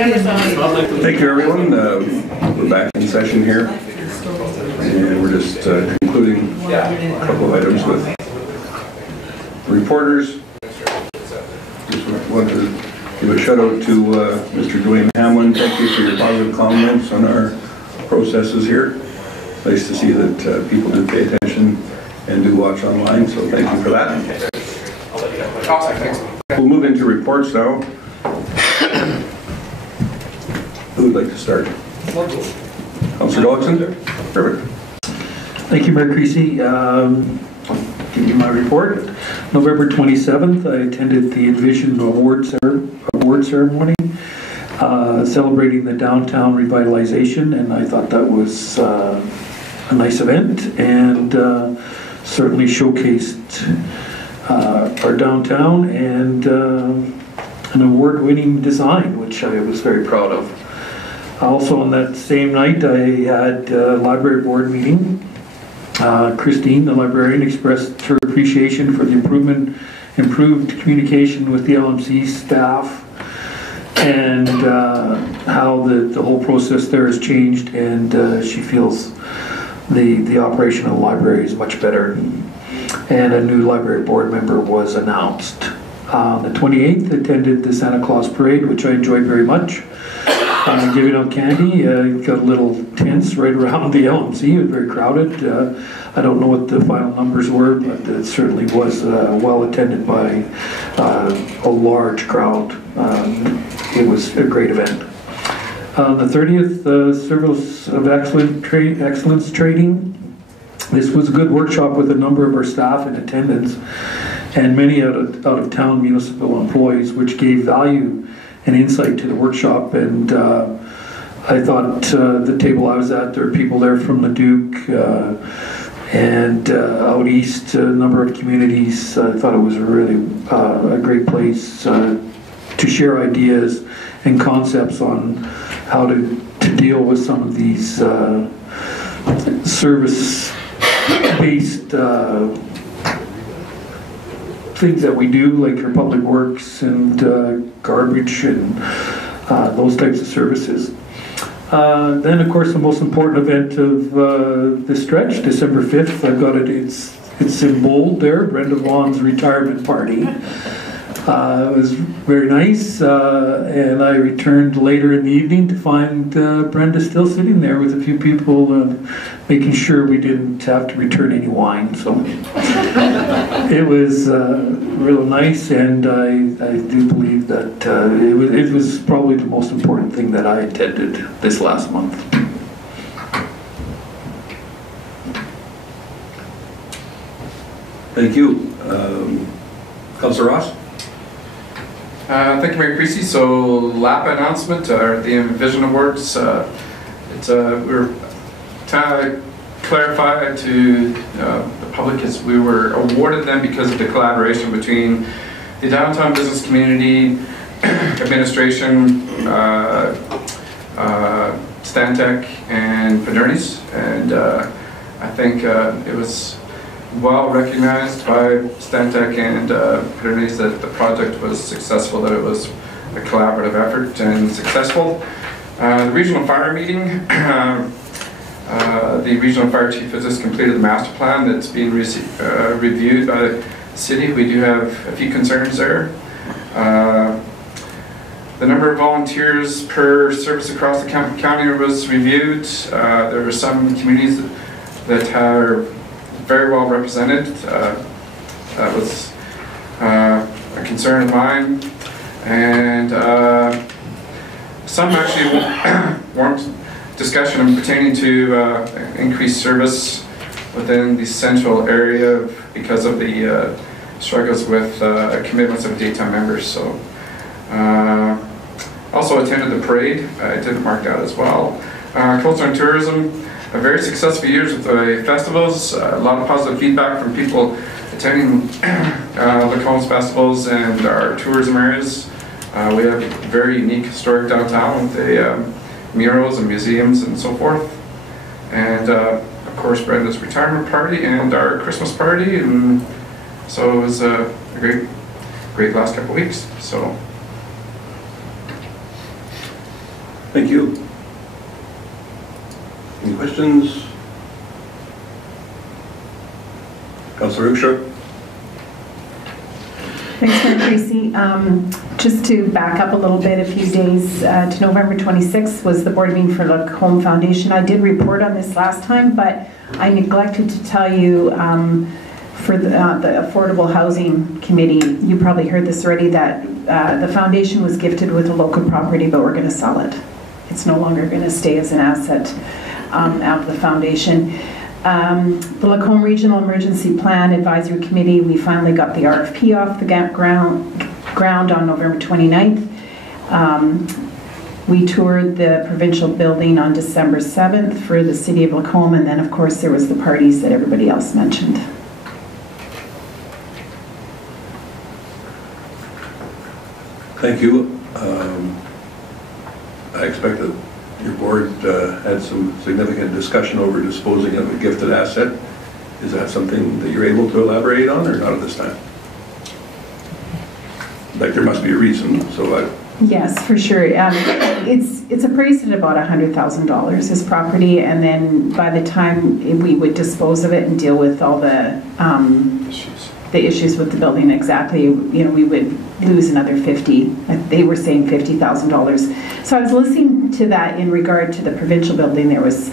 Thank you, everyone. We're back in session here, and we're just concluding a couple of items with reporters. Just want to give a shout out to Mr. Dwayne Hamlin. Thank you for your positive comments on our processes here. Nice to see that people do pay attention and do watch online, so thank you for that. We'll move into reports now. Who would like to start? Councillor Gullickson? Perfect. Thank you, Mayor Creasy. I'll give you my report. November 27th, I attended the Envision Award ceremony celebrating the downtown revitalization, and I thought that was a nice event and certainly showcased our downtown and an award-winning design, which I was very proud of. Also on that same night, I had a library board meeting. Christine, the librarian, expressed her appreciation for the improved communication with the LMC staff and how the whole process there has changed, and she feels the operation of the library is much better. And a new library board member was announced. On the 28th, attended the Santa Claus Parade, which I enjoyed very much. Giving out candy, got a little tense right around the LMC. It was very crowded. I don't know what the final numbers were, but it certainly was well attended by a large crowd. It was a great event. On the 30th, Service of Excellence Training. This was a good workshop with a number of our staff in attendance and many out of town municipal employees, which gave value and insight to the workshop. And I thought the table I was at, there were people there from the Duke and out east, a number of communities. I thought it was really a great place to share ideas and concepts on how to deal with some of these service-based things that we do, like our public works and garbage and those types of services. Then, of course, the most important event of this stretch, December 5th, I've got it, it's in bold there, Brenda Vaughn's retirement party. It was very nice, and I returned later in the evening to find Brenda still sitting there with a few people making sure we didn't have to return any wine. So it was real nice, and I do believe that it was probably the most important thing that I attended this last month. Thank you. Councillor Ross? Thank you, Mayor Creasy. So, LAPA announcement, the Envision Awards. We're trying to clarify to the public is we were awarded them because of the collaboration between the downtown business community, administration, Stantec, and Padernis. And I think it was well recognized by Stantec and Padernis that the project was successful, that it was a collaborative effort and successful. The regional fire meeting, the regional fire chief has just completed the master plan that's being reviewed by the city. We do have a few concerns there. The number of volunteers per service across the county was reviewed. There are some communities that are very well represented. That was a concern of mine. And some actually warrant discussion pertaining to increased service within the central area because of the struggles with commitments of daytime members. So, also attended the parade. I did mark that as well. Culture and tourism. A very successful years with the festivals, a lot of positive feedback from people attending Lacombe festivals and our tourism areas. We have a very unique historic downtown with the murals and museums and so forth. And of course Brenda's retirement party and our Christmas party, and so it was a great last couple of weeks. So Thank you. Any questions? Councillor Rugshaw? Thanks, Mayor Creasy. Just to back up a little bit, a few days to November 26th was the board meeting for Lacombe Foundation. I did report on this last time, but I neglected to tell you for the Affordable Housing Committee, you probably heard this already, that the foundation was gifted with a local property, but we're going to sell it. It's no longer going to stay as an asset out of the foundation. The Lacombe Regional Emergency Plan Advisory Committee, we finally got the RFP off the ground on November 29th. We toured the provincial building on December 7th for the city of Lacombe, and then of course there was the parties that everybody else mentioned. Thank you. I expect that your board had some significant discussion over disposing of a gifted asset. Is that something that you're able to elaborate on, or not at this time? Like, there must be a reason, so Yes, for sure. It's appraised at about $100,000, this property, and then by the time we would dispose of it and deal with all the issues with the building, exactly, you know, we would lose another 50. They were saying $50,000. So I was listening to that in regard to the provincial building. There was,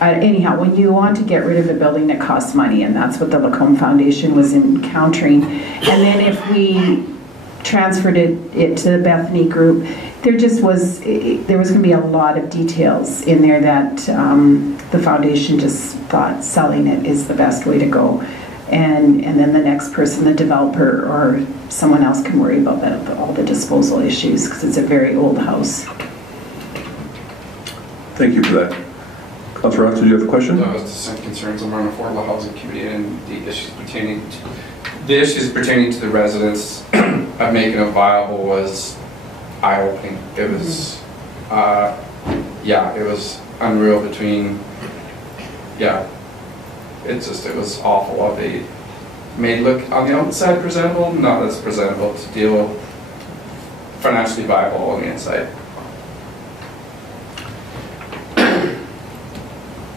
anyhow, when you want to get rid of a building, it costs money, and that's what the Lacombe Foundation was encountering. And then if we transferred it to the Bethany Group, there was going to be a lot of details in there that the foundation just thought selling it is the best way to go. And then the next person, the developer or someone else, can worry about all the disposal issues, because it's a very old house. thank you for that. Councillor Rox, did you have a question? That was the same concerns on our Affordable Housing Committee and the issues pertaining to the residents of making it viable was eye-opening. It was, it was unreal between, it was awful what they made look on the outside presentable, not as presentable to deal with financially viable on the inside.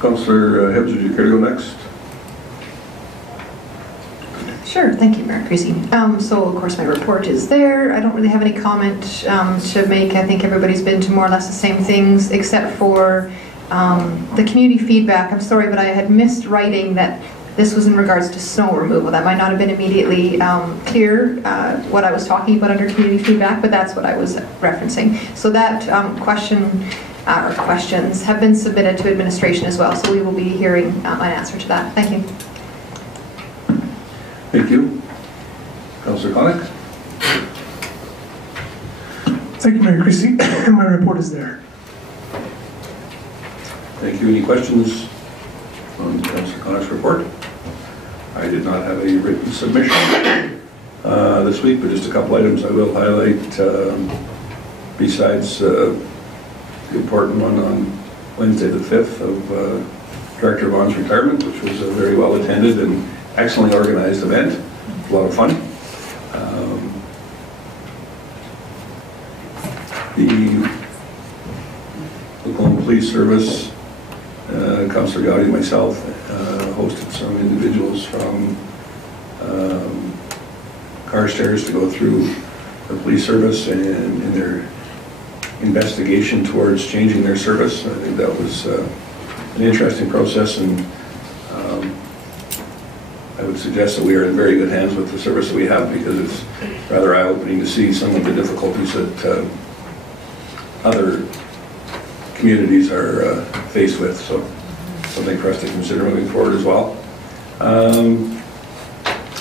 Councillor Hibbs, would you care to go next? Sure, thank you, Mayor Creasy. So of course my report is there. I don't really have any comment to make. I think everybody's been to more or less the same things, except for the community feedback. I'm sorry, but I had missed writing that this was in regards to snow removal. That might not have been immediately clear what I was talking about under community feedback, but that's what I was referencing. So that questions have been submitted to administration as well, so we will be hearing an answer to that. Thank you. Thank you. Councillor Connick? Thank you, Mayor Creasy. My report is there. Thank you. Any questions on Councillor Connick's report? I did not have a written submission this week, but just a couple items I will highlight besides the important one on Wednesday the 5th of Director Vaughn's retirement, which was a very well attended and excellently organized event. A lot of fun. The Lacombe Police Service, Councillor Gowdy and myself hosted some individuals from Carstairs to go through the police service and in their investigation towards changing their service. I think that was an interesting process, and I would suggest that we are in very good hands with the service that we have, because it's rather eye-opening to see some of the difficulties that other communities are faced with. So something for us to consider moving forward as well.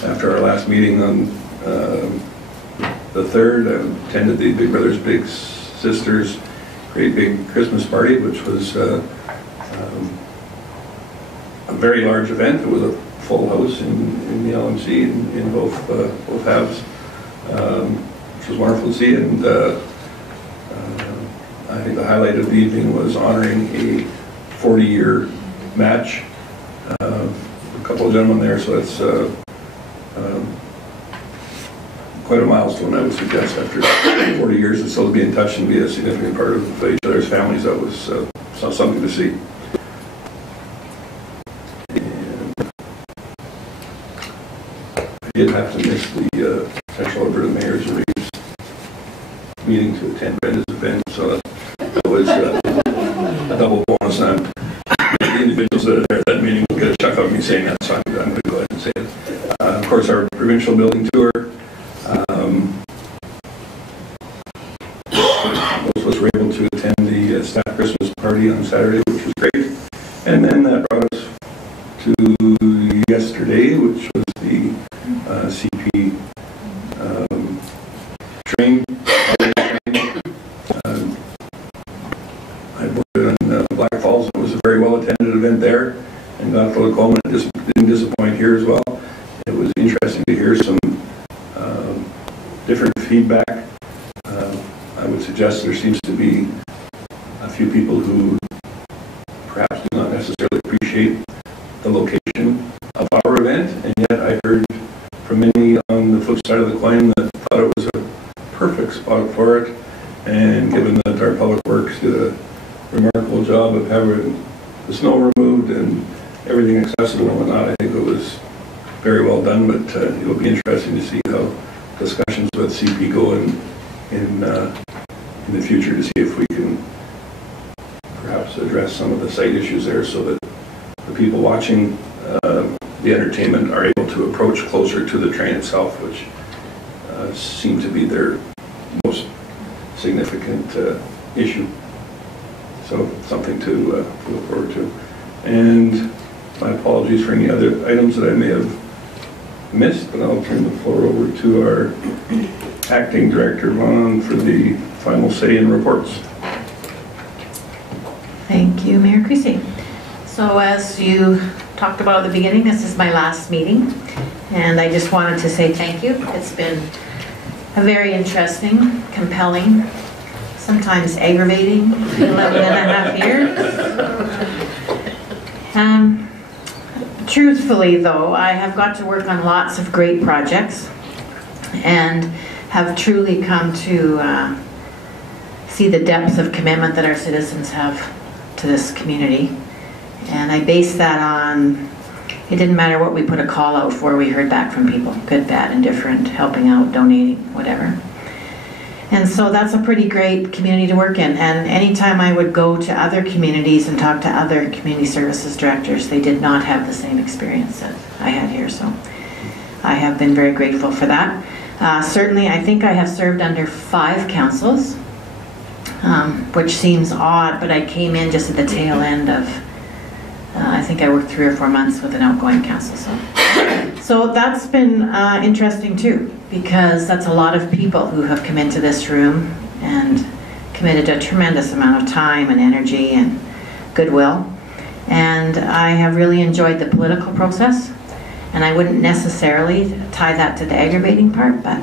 After our last meeting on the 3rd, I attended the Big Brothers Big Sisters Great Big Christmas Party, which was a very large event. It was a full house in the LMC in both halves, which was wonderful to see. And I think the highlight of the evening was honoring a 40-year match. A couple of gentlemen there, so it's quite a milestone, I would suggest, after 40 years to still be in touch and be a significant part of each other's families. That was something to see. And I did have to miss the Central Alberta Mayors and Reeves meeting to attend Brenda's event, so that was a double bonus. And the individuals that are there at that meeting will get a chuck out of me saying that, so I'm going to go ahead and say it. Of course, our provincial building tour. Most of us were able to attend the staff Christmas party on Saturday, which was great. And then that brought us to yesterday, which was the CP train. I voted on Black Falls. It was a very well attended event there, and got to Lacombe, and it just didn't disappoint here as well. It was interesting to hear some different feedback. I would suggest there seems to be a few people who perhaps do not necessarily appreciate the location of our event, and yet I heard from many on the flip side of the coin that thought it was a perfect spot for it, and given that our public works did a remarkable job of having the snow removed and everything accessible and whatnot, I think it was very well done. But it will be interesting to see how discussions with CP go in the future, to see if we can perhaps address some of the site issues there, so that the people watching the entertainment are able to approach closer to the train itself, which seemed to be their most significant issue. So something to look forward to. And my apologies for any other items that I may have missed, but I'll turn the floor over to our Acting Director, Vaughn, for the final say in reports. Thank you, Mayor Creasy. So as you talked about at the beginning, this is my last meeting, and I just wanted to say thank you. It's been a very interesting, compelling, sometimes aggravating 11.5 years. Truthfully though, I have got to work on lots of great projects and have truly come to see the depth of commitment that our citizens have to this community. And I base that on, it didn't matter what we put a call out for, we heard back from people, good, bad, indifferent, helping out, donating, whatever. And so that's a pretty great community to work in. And anytime I would go to other communities and talk to other community services directors, they did not have the same experience that I had here. So I have been very grateful for that. Certainly, I think I have served under 5 councils, which seems odd, but I came in just at the tail end of, I think I worked 3 or 4 months with an outgoing council. So that's been interesting too, because that's a lot of people who have come into this room and committed a tremendous amount of time and energy and goodwill. And I have really enjoyed the political process. And I wouldn't necessarily tie that to the aggravating part, but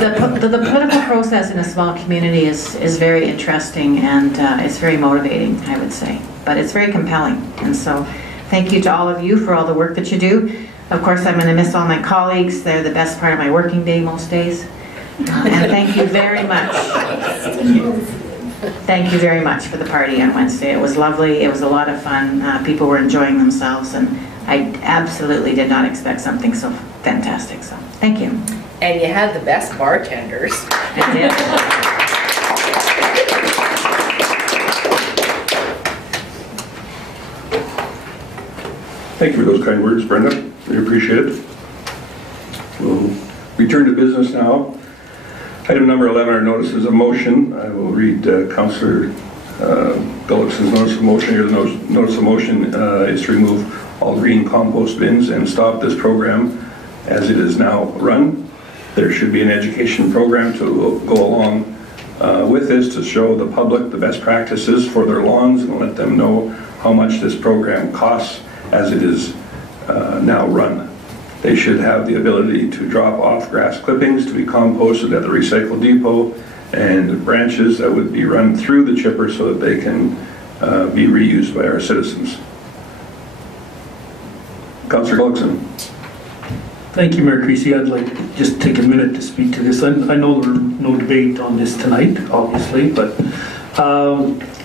the political process in a small community is very interesting, and it's very motivating, I would say. But it's very compelling. And so thank you to all of you for all the work that you do. Of course, I'm going to miss all my colleagues. They're the best part of my working day most days. And thank you very much. Thank you very much for the party on Wednesday. It was lovely. It was a lot of fun. People were enjoying themselves, and I absolutely did not expect something so fantastic. So thank you. And you had the best bartenders. I did. Thank you for those kind words, Brenda. We appreciate it. We'll return to business now. Item number 11 are notices of motion. I will read Councillor Gullickson's notice of motion. Here, the notice of motion is to remove all green compost bins and stop this program as it is now run. There should be an education program to go along with this to show the public the best practices for their lawns and let them know how much this program costs as it is now run. They should have the ability to drop off grass clippings to be composted at the recycle depot, and branches that would be run through the chipper so that they can be reused by our citizens. Councillor Gullickson. Thank you, Mayor Creasy. I'd like just take a minute to speak to this. I know there's no debate on this tonight, obviously, but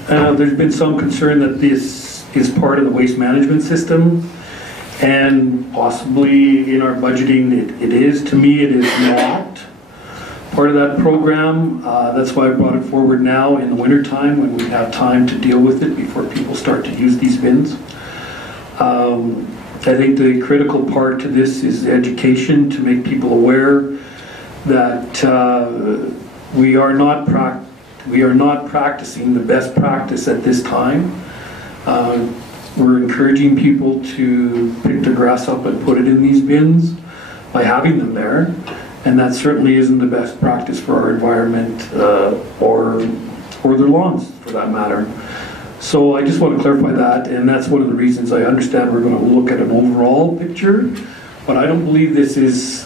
there's been some concern that this is part of the waste management system, and possibly in our budgeting it is. To me, it is not part of that program. That's why I brought it forward now in the winter time when we have time to deal with it before people start to use these bins. I think the critical part to this is education, to make people aware that we are not practicing the best practice at this time. We're encouraging people to pick their grass up and put it in these bins by having them there, and that certainly isn't the best practice for our environment or their lawns, for that matter. So I just want to clarify that, and that's one of the reasons I understand we're going to look at an overall picture, but I don't believe this is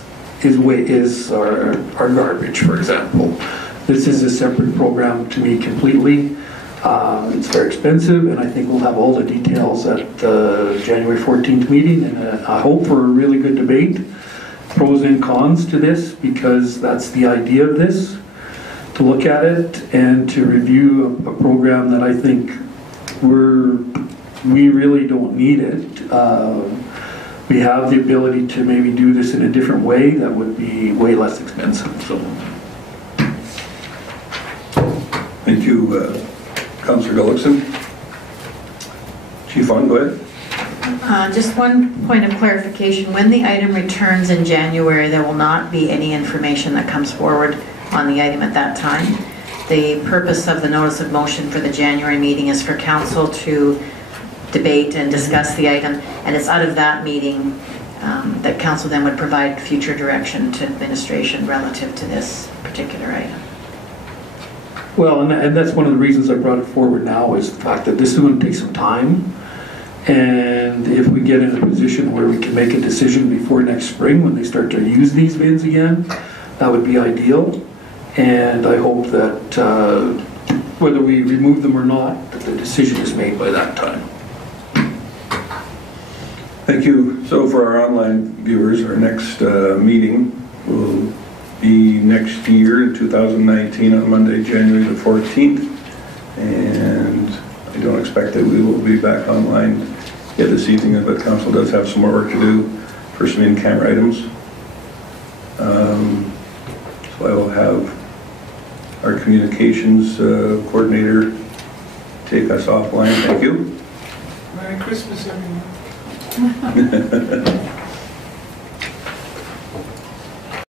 our garbage, for example. This is a separate program to me completely. It's very expensive, and I think we'll have all the details at the January 14th meeting, and I hope for a really good debate, pros and cons to this, because that's the idea of this, to look at it and to review a program that I think we really don't need it. We have the ability to maybe do this in a different way that would be way less expensive. So, thank you, Councillor Gullickson. Chief On, go ahead. Just one point of clarification. When the item returns in January, there will not be any information that comes forward on the item at that time. The purpose of the notice of motion for the January meeting is for council to debate and discuss the item, and it's out of that meeting that council then would provide future direction to administration relative to this particular item. well, and that's one of the reasons I brought it forward now, is the fact that this is going to take some time, and if we get in a position where we can make a decision before next spring when they start to use these bins again, that would be ideal. And I hope that whether we remove them or not, that the decision is made by that time. Thank you. So for our online viewers, our next meeting will be next year in 2019 on Monday, January the 14th. And I don't expect that we will be back online yet this evening, but council does have some more work to do for some in-camera items. So I will have our communications coordinator take us offline. Thank you. Merry Christmas, everyone.